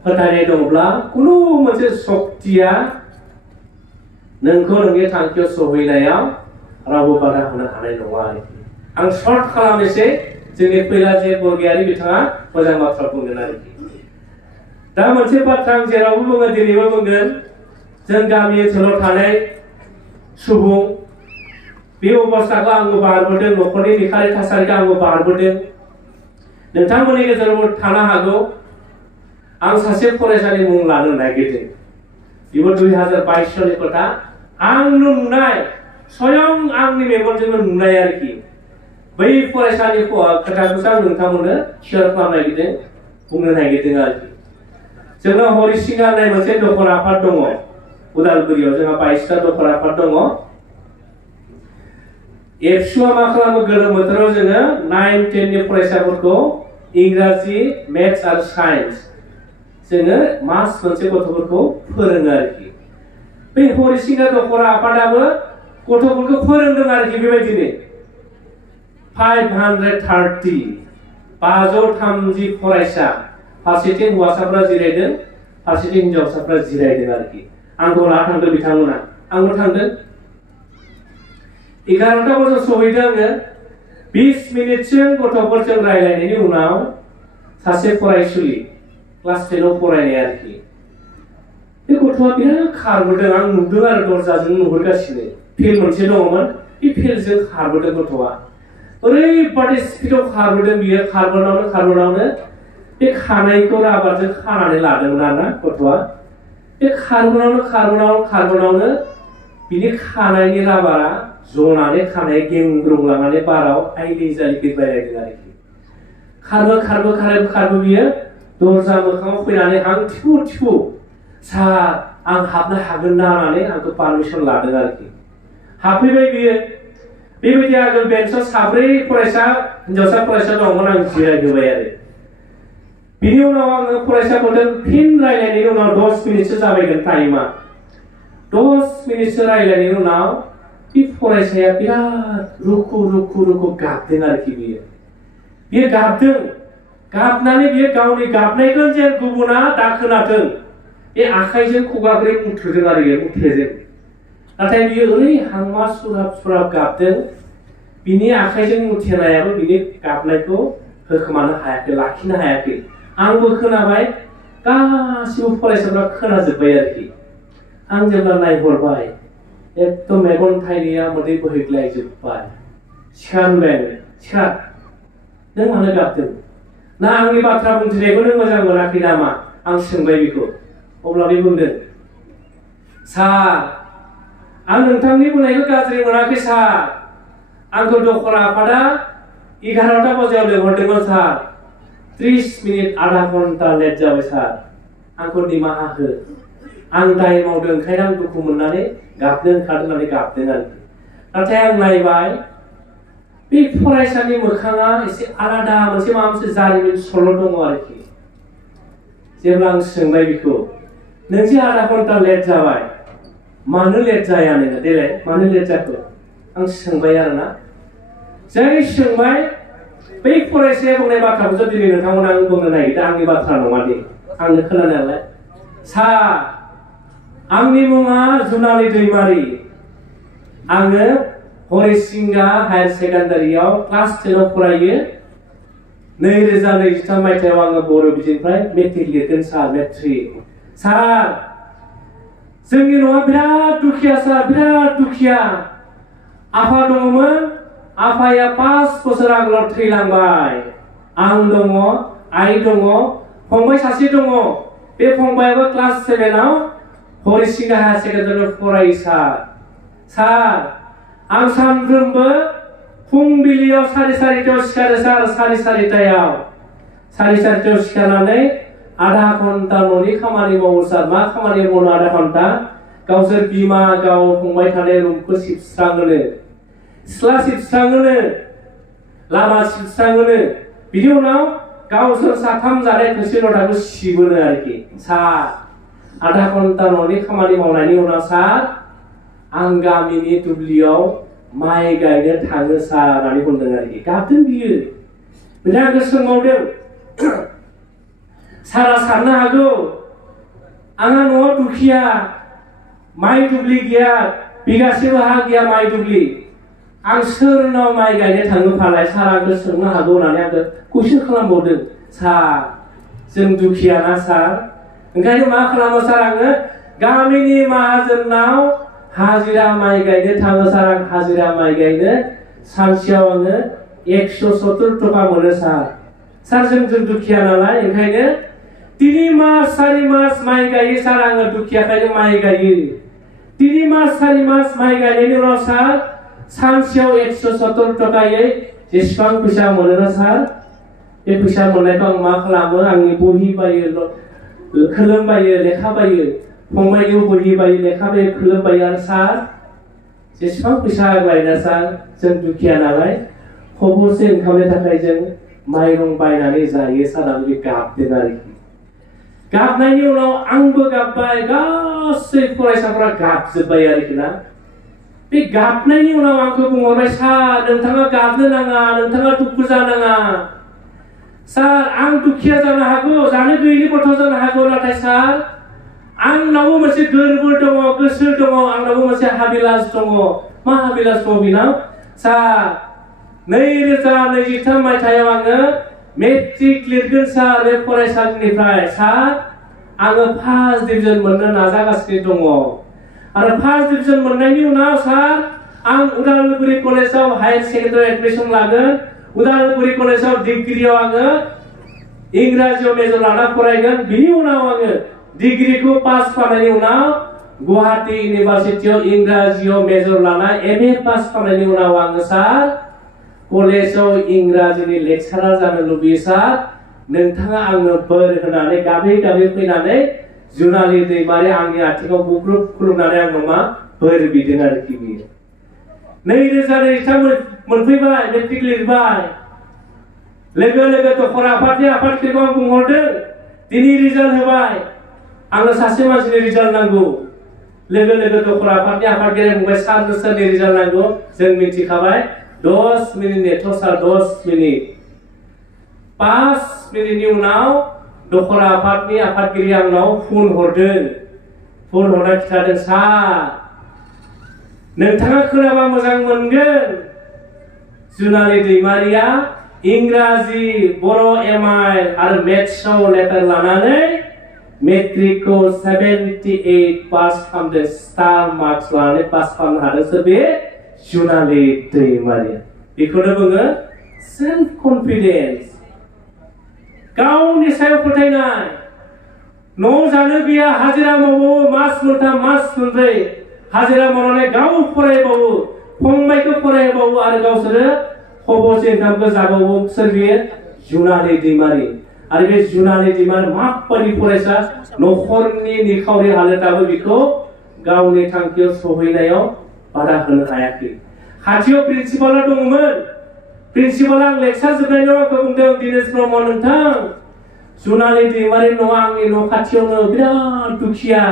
फोथायनाय दङब्ला खुनु मोनसे शक्तिया नोंखौ नोंनि थांखियाव सहैनायाव रावबो बाधा होनो हानाय नङा आरोखि आं सर्ट खालामनोसै जोंनि फैलाजे बरगयारि बिथाङा मोजां बाथ्रा बुंगोन आरोखि दा मोनसे बाथ्रा आं जेरावबो बुङो दिनैबो बुंगोन जों गामि ओनसोलाव थानाय सुबुं बे अबस्थाखौ आंबो बारबोदों न'खरनि निखारि थासारिखौ आंबो बारबोदों नोंथांमोननि गेजेरावबो थानो हागौ आं सासे फरायसानि मुं लानो नागिरदों बेबो 2022 सननि खोथा आंनो नुनाय स्वयं आंनि मेगनजोंनो नुनाय आरोखि बै फरायसानि खोथाखौसो आं नोंथांमोननो शेयार खालामनो नागिरदों बुंनो नागिरदों आरोखि जोंनाव हरिसिंगा होननाय मोनसे दखर आफाद दङ उदालगुरियाव जोंहा 22टा दखर आफाद दङ एबसुआ मा खालामो गोलोम बोथोराव जोङो 9, 10 नि फरायसाफोरखौ इंराजि मेथ्स आरो साइन्स जोङो मास मोनसे गथ'फोरखौ फोरोङो आरोखि बे हरिसिंगा दखर आफादाबो गथ'फोरखौ फोरोंदों आरोखि बेबायदिनो 530 फरायसा फारसेथिं हौवासाफ्रा जिरायदों फारसेथिं हिनजावसाफ्रा जिरायदों आरोखि आंखौ लाना थांदों बिथांमोना आंबो थांदों 11टा बजे सहैदों आङो 20 मिनिटसिम गथ'फोरजों रायलायनायनि उनाव सासे फरायसुलि क्लास 10 आव फरायनाय आरोखि बे गथ'आ बिराद खारबोदों आं नुदों आरो दरजाजों नुहुरगासिनो फिल्ड मोनसे दङमोन बे फिल्डजों खारबोदों गथ'आ ओरैबादि स्पिडआव खारबोदों बियो खारबोनावनो बे खानायखौ राबारजों खानानै लादोंमोन आरोना गथ'आ बे खारबोनावनो बिनि खानायनि राबारा जनानै खानाय गेंग्रुंलांनानै बाराव आइलि जालि बिरबायलायदों आरोखि खारबो बियो दरजा मोखाङाव फैनानै आं थिफु सार आं हाबनो हागोन ना होननानै आंखौ पारमिसन लादों आरोखि हाबफैबाय बियो बेबायदि आगोल बेन्चआव 4 हिनजावसा फरायसा दंमोन आं जिरायहोबाय आरो बिनि उनाव आङो फरायसाफोरजों फिन रायलायनायनि उनाव 10 मिनिटसो जाबायगोन टाइमा 10 मिनिटसो रायलायनायनि उनाव बे फरायसाया बिराद रुखु गाबदों आरोखि बियो गाबदों गाबनानै बियो गावनि गाबनायखौ जे गुबुना दाखोनाथों बे आखाइजों खुगाग्रे मुथुदों आरो मुथेजों नाथाय बियो ओरै हांमा सुराब गाबदों बिनि आखाइजों मुथेनायाबो बिनि गाबनायखौ होखोमानो हायाखै लाखिनो हायाखै आंबो खोनाबाय गासिबो फरायसाफ्रा खोनाजोब्बाय आरोखि आं जेब्ला नायहरबाय एकदम मेगन थाइनैया मोदै बोहैग्लायजोब्बाय सिखारबाय सिखा नों मानो गाबदों ना आंनि बाथ्रा बुंथिनायखौ नों मोजां मोनाखै नामा आं सोंबाय बेखौ अब्ला बे बुंदों सार आं नोंथांनि बुंनायखौ गाज्रि मोनाखै सार आंखौ दखर आफादा 11टा बाजियाव लिंहरदोंमोन सार 30 मिनिट आधा घन्टा लेट जाबाय सार आंखौ निमाहा हो आं दाय मावदों ओंखायनो आं दुखु मोननानै गाबदों ओंखारदों होननानै गाबदों आरोखि नाथाय आं नायबाय बे फरायसानि मोखाङा एसे आलादा मोनसे माबा मोनसे जारिमिन सल' दङ आरोखि जेब्ला आं सोंबाय बिखौ नों जे आधा घन्टा लेट जाबाय मानो लेट जाया नोङो देलाय मानो लेट जाखो आं सोंबाय आरोना जाय सोंबाय बै फरायसाया बुंनाय बाथ्राखौसो दिनै नोंथांमोना आं बुंनो नागिरदों आंनि बाथ्रा नङा दे आंनो खोनानायालाय सार आंनि मुङा जुनालि दैमारि आङो हरिसिंगा हायार सेकेन्डारियाव क्लास 10 आव फरायो 2023 मायथाइयाव आङो बर' बिजोंनिफ्राय मेट्रिक लिरगोन सार मेट्रिक सार जोंनि न'आ बिराद दुखिया सार बिराद दुखिया आफा दङमोन आफाया 5 बोसोर आगोलाव थैलांबाय आं दङ आइ दङ फंबाय सासे दङ बे फंबायाबो क्लास 7 आव हरिसिंगा हायार सेकेन्डारियाव फरायो सार आं सानफ्रोमबो फुंबिलियाव 4:30 सिखारो सार 4:30 सिखारनानै आधा घन्टा न'नि खामानि मावो सार मा खामानि मावनो आधा घन्टा गावसोर बिमा गाव फंबाय थानाय रुमखौ सिबस्राङोनो सिथ्ला सिबस्राङोनो लामा सिबस्राङोनो बिनि उनाव गावसोर साथाम जानाय थोरसि लथाखौ सिबोनो आरोखि सार आधा घन्टा न'नि खामानि मावनायनि उनाव सार आं गामिनि दुब्लियाव माइ गायनो थाङो सार होननानै बुंदों आरोखि गाबदों बियो ओमफ्राय आंखौ सोंबावदों सारा साननो हागौ आंहा न'आव दुखिया माइ दुब्लि गैया बिगासेबो हा गैया माइ दुब्लि आं सोरनाव माइ गायनो थाङो फालाय सार आंखौ सोंनो हागौ होननानै आंखौ कुइसन खालामबावदों सार जों दुखिया ना सार ओंखायनो मा खालामो सार आङो गामिनि माहाजोननाव हाजिरा माइ गायनो थाङो सार आं हाजिरा माइ गायनो सानसेयाव आङो 170 टाका मोनो सार जों दुखिया नालाय ओंखायनो 3 मास 4 मास माइ गायो सार आङो दुखियाखायनो माइ गायो 3 मास 4 मास माइ गायनायनि उनाव सार सानसेयाव 170 टाकायै जेसेबां फैसा मोनोना सार बे फैसा मोननायखौ आं मा खालामो आंनि बहि बायो खोलोम बायो लेखा बायो फंबायनिबो बहि बायो लेखा बायो खोलोम बायो आरो सार जेसेबां फैसा आग्लायना सार जों दुखिया नालाय खबरसे ओंखामनि थाखाय जों माइरं बायनानै जायो सार आं बे गाबदों आरोखि गाबनायनि उनाव आंबो गाबबाय गासै फरायसाफोरा गाबजोब्बाय आरोखि ना बे गाबनायनि उनाव आंखौ बुंहरबाय सार नोंथाङा गाबनो नाङा नोंथाङा दुखु जानाङा सार आं दुखिया जानो हागौ जानो गैयि गथ' जानो हागौ नाथाय सार आंनावबो मोनसे गोरबो दङ गोसो दङ आंनावबो मोनसे हाबिलास दङ मा हाबिलास दङ बिनाव सार 2023 मायथाइयाव आङो मेट्रिक लिरगोन सार बे फरायसालिनिफ्राय सार आङो फार्स्ट डिभिजन मोननो नाजागासिनो दङ आरो फार्स्ट डिभिजन मोननायनि उनाव सार आं उदालगुरि कलेजाव हायार सेकेन्डारि एडमिशन लागोन उदालगुरि कलेजाव डिग्रीयाव आङो इंराजियाव मेजर लाना फरायगोन बिनि उनाव आङो डिग्रीखौ पास खालामनायनि उनाव गुवाहाटी इउनिभार्सिटियाव इंराजियाव मेजर लाना एमए पास खालामनायनि उनाव आङो सार कलेजाव इंराजिनि लेक्चारार जानो लुबैयो सार नोंथाङा आंनो बोर होनानै गाबै गाबै फैनानै जुनालि दैमारि आंनि आथिङाव गुग्रुब खुलुमनानै आंनो मा बोर बिदों आरोखि बियो 2023 मोनफैबाय मेट्रिक लिरबाय लोगो दखर आफादनि आफादगिरिखौ आं बुंहरदों दिनै रिजाल्ट होबाय आंनो सासे मानसिनि रिजाल्ट नांगौ लोगो दखर आफादनि आफादगिरि बुंबाय सार नोंसोरनि रिजाल्ट नांगौ जों मिथिखाबाय 10 मिनिट नेथ' सार 10 मिनिट 5 मिनिटनि उनाव दखर आफादनि आफादगिरि आंनाव फन हरना खिथादों सार नोंथाङा खोनाबा मोजां मोनगोन जुनालि दैमारिया इंराजि बर' एमआइ आरो मेथ्सआव लेटार लानानै मेट्रिकखौ 78 पास खालामदों स्टार मार्क्स लानानै पास खालामनो हादोंसो बे जुनालि दैमारिया बेखौनो बुङो सेल्फ कन्फिडेन्स गावनि सायाव फोथायनाय न' जानो गैया हाजिरा मावो मास मोनथाम मास मोनब्रै हाजिरा मावनानै गाव फरायबावो फंबायखौ फरायबावो आरो गावसोरो खबरसे ओंखामखौ जाबावो सोर बेयो जुनालि दैमारि आरो बे जुनालि दैमारि माबायदि फरायसा नखरनि निखावरि हालोदाबो बेखौ गावनि थांखियाव सहैनायाव बादा होनो हायाखै। खाथियाव प्रिन्सिपाला दङमोन। प्रिन्सिपाला आं लेक्सार जोबनायनि उनाव आंखौ बुंदों, दिनेश ब्रह्म नोंथां, जुनालि दैमारि न'आ आंनि न' खाथियावनो बिराद दुखिया।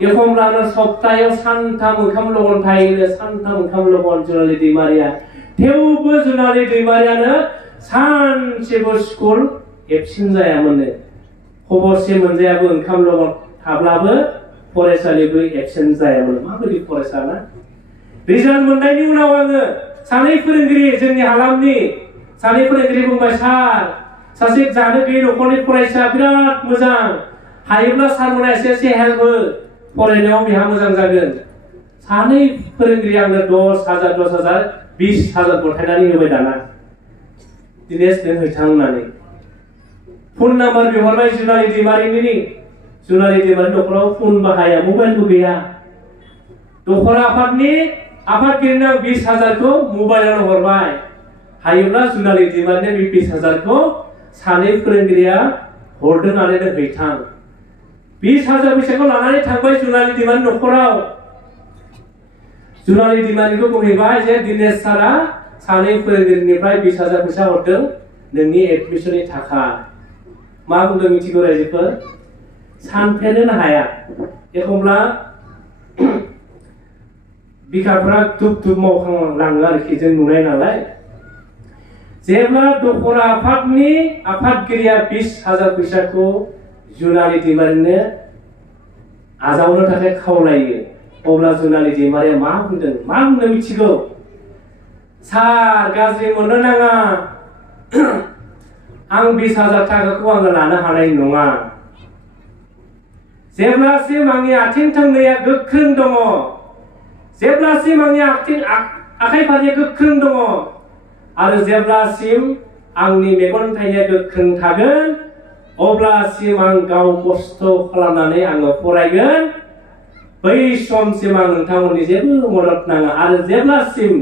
एखमब्लानो सप्तायाव सानथाम ओंखाम लगन थायो, सानथाम ओंखाम लगन जुनालि दैमारिया। थेवबो जुनालि दैमारियानो सानसेबो स्कुल एबसेन्ट जायामोननो। खबरसे मोनजायाबो ओंखाम लगन थाब्लाबो फरायसालिबो एबसेन्ट जायामोन। माबायदि फरायसा ना? रिजाल्ट मोननायनि उनाव आङो सानै फोरोंगिरि, जोंनि हालामनि सानै फोरोंगिरि बुंबाय, सार, सासे जानो गैयै नखरनि फरायसा बिराद मोजां, हायोब्ला सारमोना एसे हेल्प हो, फरायनायाव बेहा मोजां जागोन। सानै फोरोंगिरि आंनो 10,000 20,000 गथायनानै होबाय दाना। दिनेश नों हैथां होननानै फन नाम्बार बिहरबाय जुनालि दैमारिनि। जुनालि दैमारि नखराव फन बाहाया, मबाइलबो गैया। दखरा आफादगिरिनो 20,000खौ मबाइलावनो हरबाय। हायोब्ला जुनालि दैमारिनो बे 20,000खौ सानै फोरोंगिरिया हरदों नालाय नों हैथां। 20,000 फैसाखौ लानानै थांबाय जुनालि दैमारि नखराव। जुनालि दैमारिखौ बुंहैबाय जे दिनेश सारा सानै फोरोंगिरिनिफ्राय 20,000 फैसा हरदों नोंनि एडमिसननि थाखाय। मा बुंदों मिथिगौ रायजोफोर? सानफेरनो हाया। एखमब्ला बिखाफ्रा धुप धुप मावखांलाङो आरोखि, जों नुनाय नालाय। जेब्ला दखरा आफादगिरिया 20,000 फैसाखौ जुनालि दैमारिनो आजावनो थाखाय खावलायो, अब्ला जुनालि दैमारिया मा बुंदों मिथिगौ? सार, गाज्रि मोननो नाङा, आं 20,000 थाखाखौ आङो लानो हानाय नङा। जेब्लासिम आंनि आथिं थोंनैया गोख्रों दङ, जेब्लासिम आंनि आखाइ फारनैया गोख्रों दङ, आरो जेब्लासिम आंनि मेगन थाइया गोख्रों थागोन, अब्लासिम आं गाव खस्थ' खालामनानै आङो फरायगोन। बै समसिम आं नोंथांमोननि जेबो मदद नाङा। आरो जेब्लासिम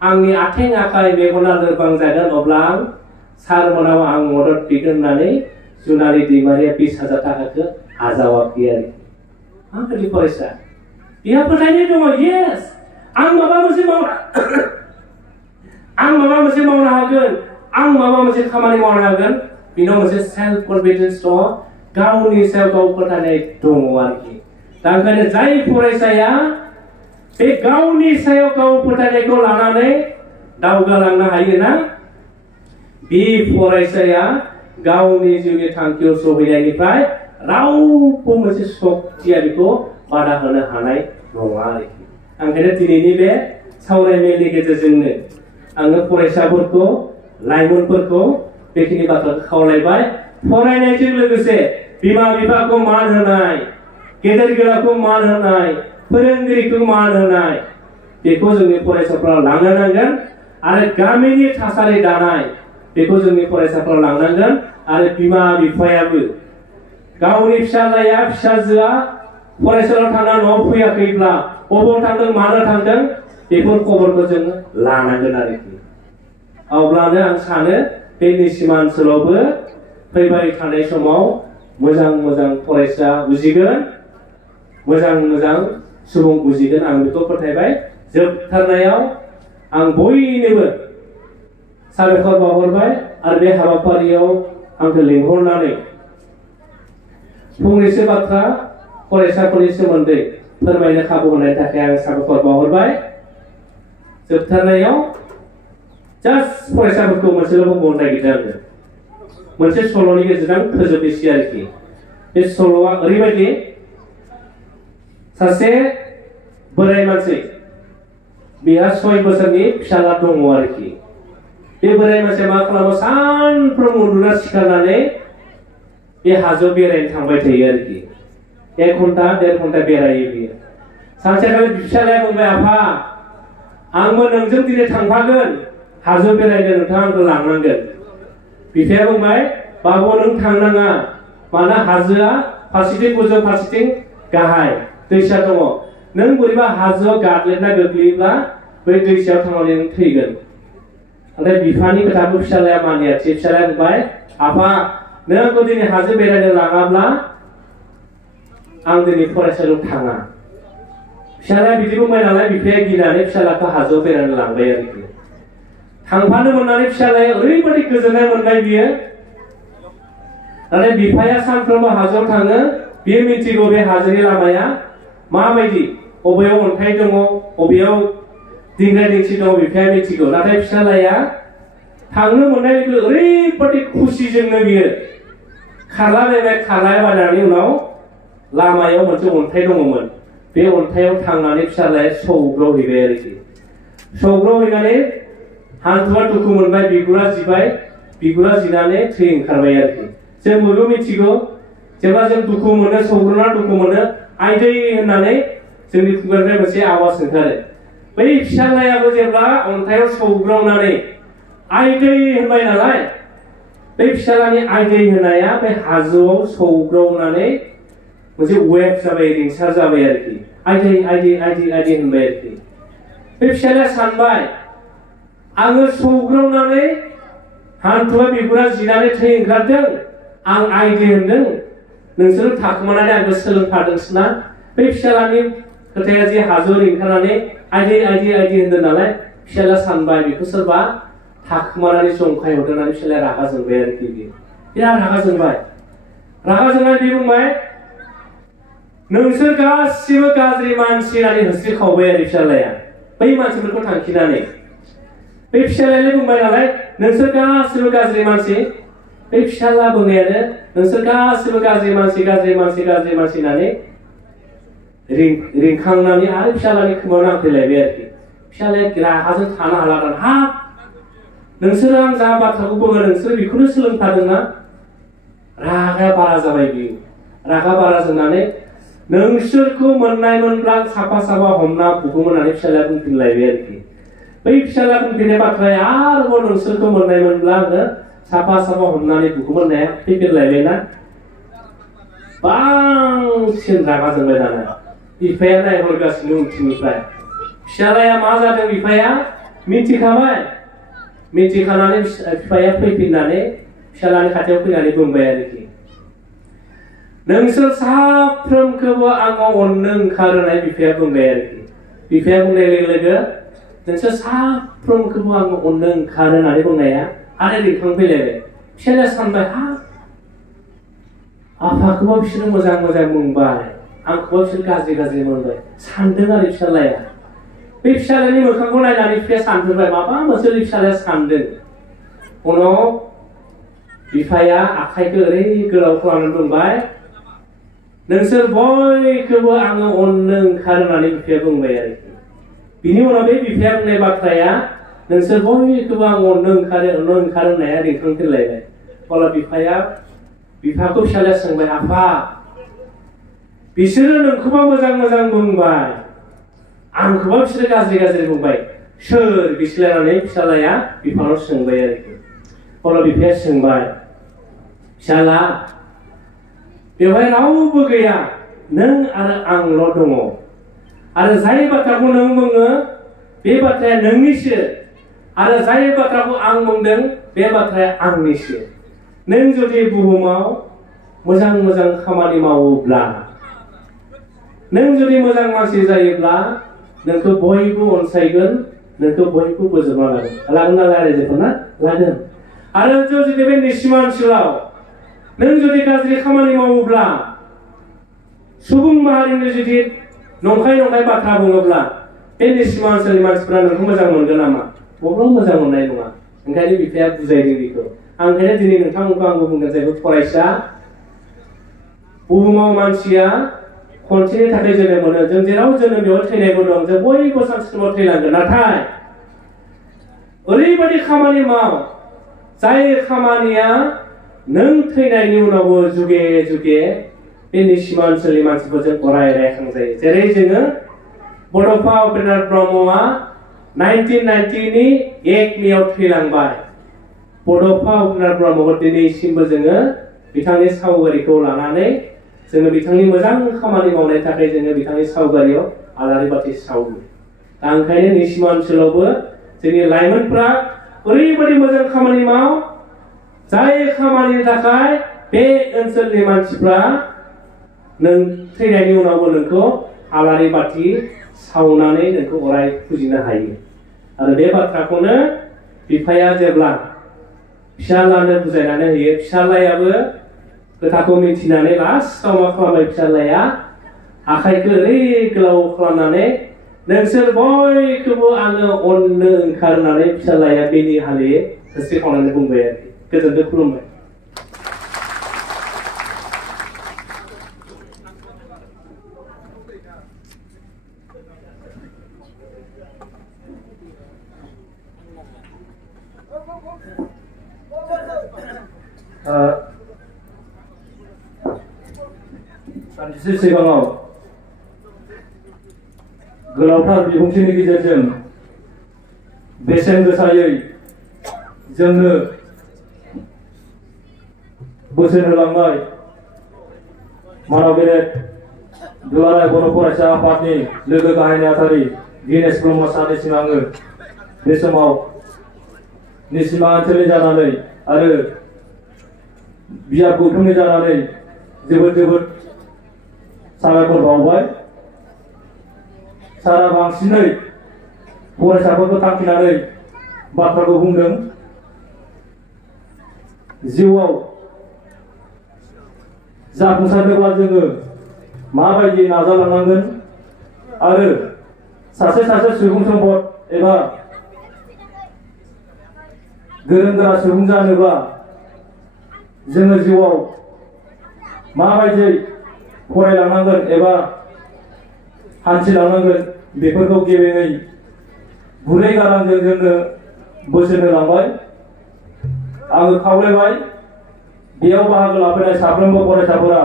आंनि आथिं आखाइ मेगना लोरबां जागोन, अब्ला आं सारमोनाव आं मदद बिगोन होननानै जुनालि दैमारिया 20,000 थाखाखौ आजावाखै आरो। माबायदि फरायसा? बेहा फोथायनाय दङ, येस, आं माबा मोनसे मावनो हागोन, आं माबा मोनसे खामानि मावनो हागोन। बेनाव मोनसे सेल्फ कनफिडेन्स दङ, गावनि सायाव गाव फोथायनाय दङ आरोखि। दा ओंखायनो जाय फरायसाया बे गावनि सायाव गाव फोथायनायखौ लानानै दावगालांनो हायोना, बे फरायसाया गावनि जिउनि थांखियाव सहैनायनिफ्राय रावबो मोनसे सक्तिया बेखौ बादा होनो हानाय नङा आरोखि। ओंखायनो दिनैनि बे सावरायमेलनि गेजेरजोंनो आङो फरायसाफोरखौ, लाइमोनफोरखौ बेखिनि बाथ्राखौ खावलायबाय। फरायनायजों लोगोसे बिमा बिफाखौ मान होनाय, गेदेर गोलावखौ मान होनाय, फोरोंगिरिखौ मान होनाय, बेखौ जोंनि फरायसाफोरा लांनो नांगोन। आरो गामिनि थासारि दानाय, बेखौ जोंनि फरायसाफोरा लांनांगोन। आरो बिमा बिफायाबो गावनि फिसाजोआ फरायसालियाव थांना न'आव फैयाखैब्ला बबाव थांदों, मानो थांदों, बेफोर खबरखौ जों लानांगोन आरोखि। अब्लानो आं सानो बे निसिमा ओनसोलावबो फैबाय थानाय समाव मोजां फरायसा उजिगोन, मोजां सुबुं उजिगोन, आं बेखौ फोथायबाय। जोबथारनायाव आं बयनोबो साबायखर बावहरबाय आरो बे हाबाफारियाव आंखौ लिंहरनानै फंनैसो बाथ्रा फरायसाफोरनि सोमोन्दै फोरमायनो खाबु होनायनि थाखाय आं साबायखर बावहरबाय। जोबथारनायाव जास्ट फरायसाफोरखौ मोनसेल' बुंबावनो नागिरदों आङो, मोनसे सल'नि गेजेरजों फोजोबनोसै आरोखि। बे सल'आ ओरैबायदि, सासे बोराय मानसि, बेहा 6 बोसोरनि फिसाला दङ आरोखि। बे बोराय मानसिया मा खालामो, सानफ्रोमबो उन्दुना सिखारनानै बे हाजोआव बेरायनो थांबाय थायो आरोखि। 1 घन्टा 1.5 घन्टा बेरायो बियो। सानसेखालि फिसालाया बुंबाय, आफा, आंबो नोंजों दिनै थांफागोन, हाजोआव बेरायनो नोंथाङा आंखौ लांनांगोन। बिफाया बुंबाय, बाबु नों थांनाङा, मानोना हाजोआ फारसेथिं गोजौ फारसेथिं गाहाय, दैसा दङ। नों बोरैबा हाजोआव गाद्लिना गोग्लैयोब्ला बै दैसायाव थांनानै नों थैगोन। नाथाय बिफानि खोथाखौ फिसालाया मानियासै। फिसालाया बुंबाय, आफा नों आंखौ दिनै हाजो बेरायनो लाङाब्ला आं दिनै फरायसालियाव थाङा फिसालाया बिदि बुंबाय नालाय बिफाया गिनानै फिसालाखौ हाजोआव बेरायनो लांबाय आरोखि थांफानो मोननानै फिसालाया ओरैबायदि गोजोननाय मोनबाय बियो नाथाय बिफाया सानफ्रोमबो हाजोआव थाङो बियो मिथिगौ बे हाजोनि लामाया माबायदि बबेयाव अन्थाइ दङ बबेयाव दिंग्रा दिंसि दङ बिफाया मिथिगौ नाथाय फिसालाया थांनो मोननाय लोगो ओरैबायदि खुसिजोंनो बियो खारलाबायनानै उनाव लामायाव मोनसे अन्थाइ दङमोन बे अन्थाइयाव थांनानै फिसालाया सौग्रावहैबाय आरोखि सौग्रावहैनानै हान्थुआ दुखु मोनबाय बिगुरा जिनानै थै ओंखारबाय आरोखि जों बयबो मिथिगौ जेब्ला जों दुखु मोनो सौग्रावना दुखु मोनो आइदै होननानै जोंनि खुगानिफ्राय मोनसे आवाज ओंखारो बै फिसालायाबो जेब्ला अन्थाइयाव सौग्रावनानै आइदै होनबाय नालाय बै फिसालानि आइदै होनाया बे हाजोआव सौग्रावनानै मोनसे वेब जाबाय रिंसार जाबाय आरोखि आइदै होनबाय आरोखि बे फिसालाया सानबाय आङो सौग्रावनानै हान्थुआ बिगुरा जिनानै थै ओंखारदों आं आइदै होनदों नोंसोरो थाखोमानानै आंखौ सोलोंफादोंसोना बे फिसालानि खोथाया जे हाजोआव ओंखारनानै आइदै होनदों नालाय फिसाला सानबाय बेखौ सोरबा थाखोमानानै जंखाय हरदों होननानै फिसालाया रागा जोंबाय आरोखि बिराद रागा जोंबाय बे बुंबाय नोंसोर गासिबो गाज्रि मानसि होननानै होस्रिखावबाय आरो फिसालाया बै मानसिफोरखौ थांखिनानै बे फिसालायालाय बुंबाय नालाय नोंसोर गासिबो गाज्रि मानसि बे फिसाला बुंनायानो नोंसोर गासिबो गाज्रि मानसि होननानै रिंखांनानै आरो फिसालानि खोमायाव नांफैलायबाय आरोखि फिसालाया रागाजों थानो हाला हाब नोंसोरो आं जा बाथ्राखौ बुङो नोंसोरो बेखौनो सोलोंखादोंना रागा बारा जाबाय बियो रागा बारा जोंनानै नोंसोरखौ मोननायमोनब्ला साफा हमना बुगौमोन होननानै फिसालाया बुंफिनलायबाय आरोखि बै फिसाला बुंफिननाय बाथ्राया आरोबाव नोंसोरखौ मोननायमोनब्ला आङो साफा हमनानै बुगौमोन होननाया फैफिनलायबायना बांसिन रागा जोंबाय दाना बिफाया नायहरगासिनो उनथिंनिफ्राय फिसालाया मा जादों बिफाया मिथिखानानै बिफाया फैफिननानै फिसालानि खाथियाव फैनानै बुंबाय आरोखि नोंसोर साफ्रोमखौबो आङो अननो ओंखारो होननानै बिफाया बुंबाय आरोखि बिफाया बुंनाय लोगो नोंसोर साफ्रोमखौबो आङो अननो ओंखारो होननानै बुंनाया आरो रिंखांफैलायबाय फिसालाया सानबाय आफाखौबो बिसोरो मोजां बुंबाय आंखौबो बिसोर गाज्रि मोनबाय सानदों आरो फिसालाया बे फिसालानि मोखांखौ नायनानै बिफाया सानफैबाय माबा मोनसे फिसालाया सानदों उनाव बिफाया आखाइखौ ओरै गोलाव खालामनानै बुंबाय नोंसोर बयखौबो आङो अननो ओंखारो होननानै बिफाया बुंबाय आरोखि बिनि उनाव बे बिफाया बुंनाय बाथ्राया नोंसोर बयखौबो आं अननो ओंखारो होननाया रिंखांफैलायबाय अब्ला बिफाखौ फिसालाया सोंबाय आफा बिसोरो नोंखौबा मोजां बुंबाय आंखौबा बिसोरो गाज्रि बुंबाय सोर बिसोरलायनानै फिसालाया बिफानाव सोंबाय आरोखि अब्ला बिफाया सोंबाय फिसाला बेवहाय रावबो गैया नों आरो आंल' दङ आरो जाय बाथ्राखौ नों बुङो बे बाथ्राया नोंनिसो आरो जाय बाथ्राखौ आं बुंदों बे बाथ्राया आंनिसो नों जुदि बुहुमाव मोजां खामानि मावोब्ला नों जुदि मोजां मानसि जायोब्ला नोंखौ बयबो अनसायगोन नोंखौ बयबो बोजबना लागोन ना लागोन आरो जुदि बे निसिमा ओनसोलाव नों जुदि गाज्रि खामानि मावोब्ला सुबुं माहारिनि जुदि नंखाय बाथ्रा बुङोब्ला बे निसिमा ओनसोलनि मानसिफोरा नोंखौ मोजां मोनगोन नामा बबेबा मोजां मोननाय नङा ओंखायनो बिफाया बुजायदों बेखौ ओंखायनो दिनै नोंथांमोनखौ आंबो बुंगोन जाहैबाय फरायसा बुहुमाव मानसिया खनसेनि थाखाय जोनोम मोनो जों जेराव जोनोम बेयाव थैनायबो दं जों बयबो सानसे समाव थैलांगोन नाथाय ओरैबायदि खामानि माव जाय खामानिया नों थैनायनि उनावबो जुगे बे निसिमा ओनसोलनि मानसिफोरजों अराय रायखांजायो जेरै जोङो बड'फा उपेन्द्रनाथ ब्रह्मआ 1990 मेआव थैलांबाय बड'फा उपेन्द्रनाथ ब्रह्मखौ दिनैसिमबो जोङो बिथांनि सावगारिखौ लानानै जोङो बिथांनि मोजां खामानि मावनायनि थाखाय जोङो बिथांनि सावगारियाव आलारि बाथि सावो दा ओंखायनो निसिमा ओनसोलावबो जोंनि लाइमोनफ्रा ओरैबायदि मोजां खामानि माव जाय खामानिनि थाखाय बे ओनसोलनि मानसिफ्रा नों थैनायनि उनावबो नोंखौ आलारि बाथि सावनानै नोंखौ अराय फुजिनो हायो आरो बे बाथ्राखौनो बिफाया जेब्ला फिसालानो बुजायनानै होयो फिसालायाबो खोथाखौ मिथिनानै लास्टआव मा खालामबाय फिसालाया आखाइखौ ओरै गोलाव खालामनानै नोंसोर बयखौबो आङो अननो ओंखारनानै फिसालाया बेनि हाले गोसो खालामनानै बुंबाय आरोखि गोजोनजों खुलुमबाय सानसे सिगाङाव गोलावथार बिबुंथिनि गेजेरजों बेसेन गोसायै जोंनो बोसोन होलांनाय मानाव गेदेर दुलाराय बर' फरायसा आफादनि लोगो गाहाय नेहाथारि दिनेश ब्रह्म सारनिसिम आङो बे समाव निसिमा ओनसोलनि जानानै आरो बियाब गौथुमनि जानानै जोबोद साबायखर बावबाय सारा बांसिनै फरायसाफोरखौ थांखिनानै बाथ्राखौ बुंदों जिउआव जाफुंसारनोब्ला जोङो माबायदि नाजालांनांगोन आरो सासे सुबुं सम्पद एबा गोरों गोरा सुबुं जानोब्ला जोङो जिउआव माबायदि फरायलांनांगोन एबा हान्थिलांनांगोन बेफोरखौ गेबेङै गुरै गारांजों जोंनो बोसोन होलांबाय आङो खावलायबाय बेयाव बाहागो लाफैनाय साफ्रोमबो फरायसाफोरा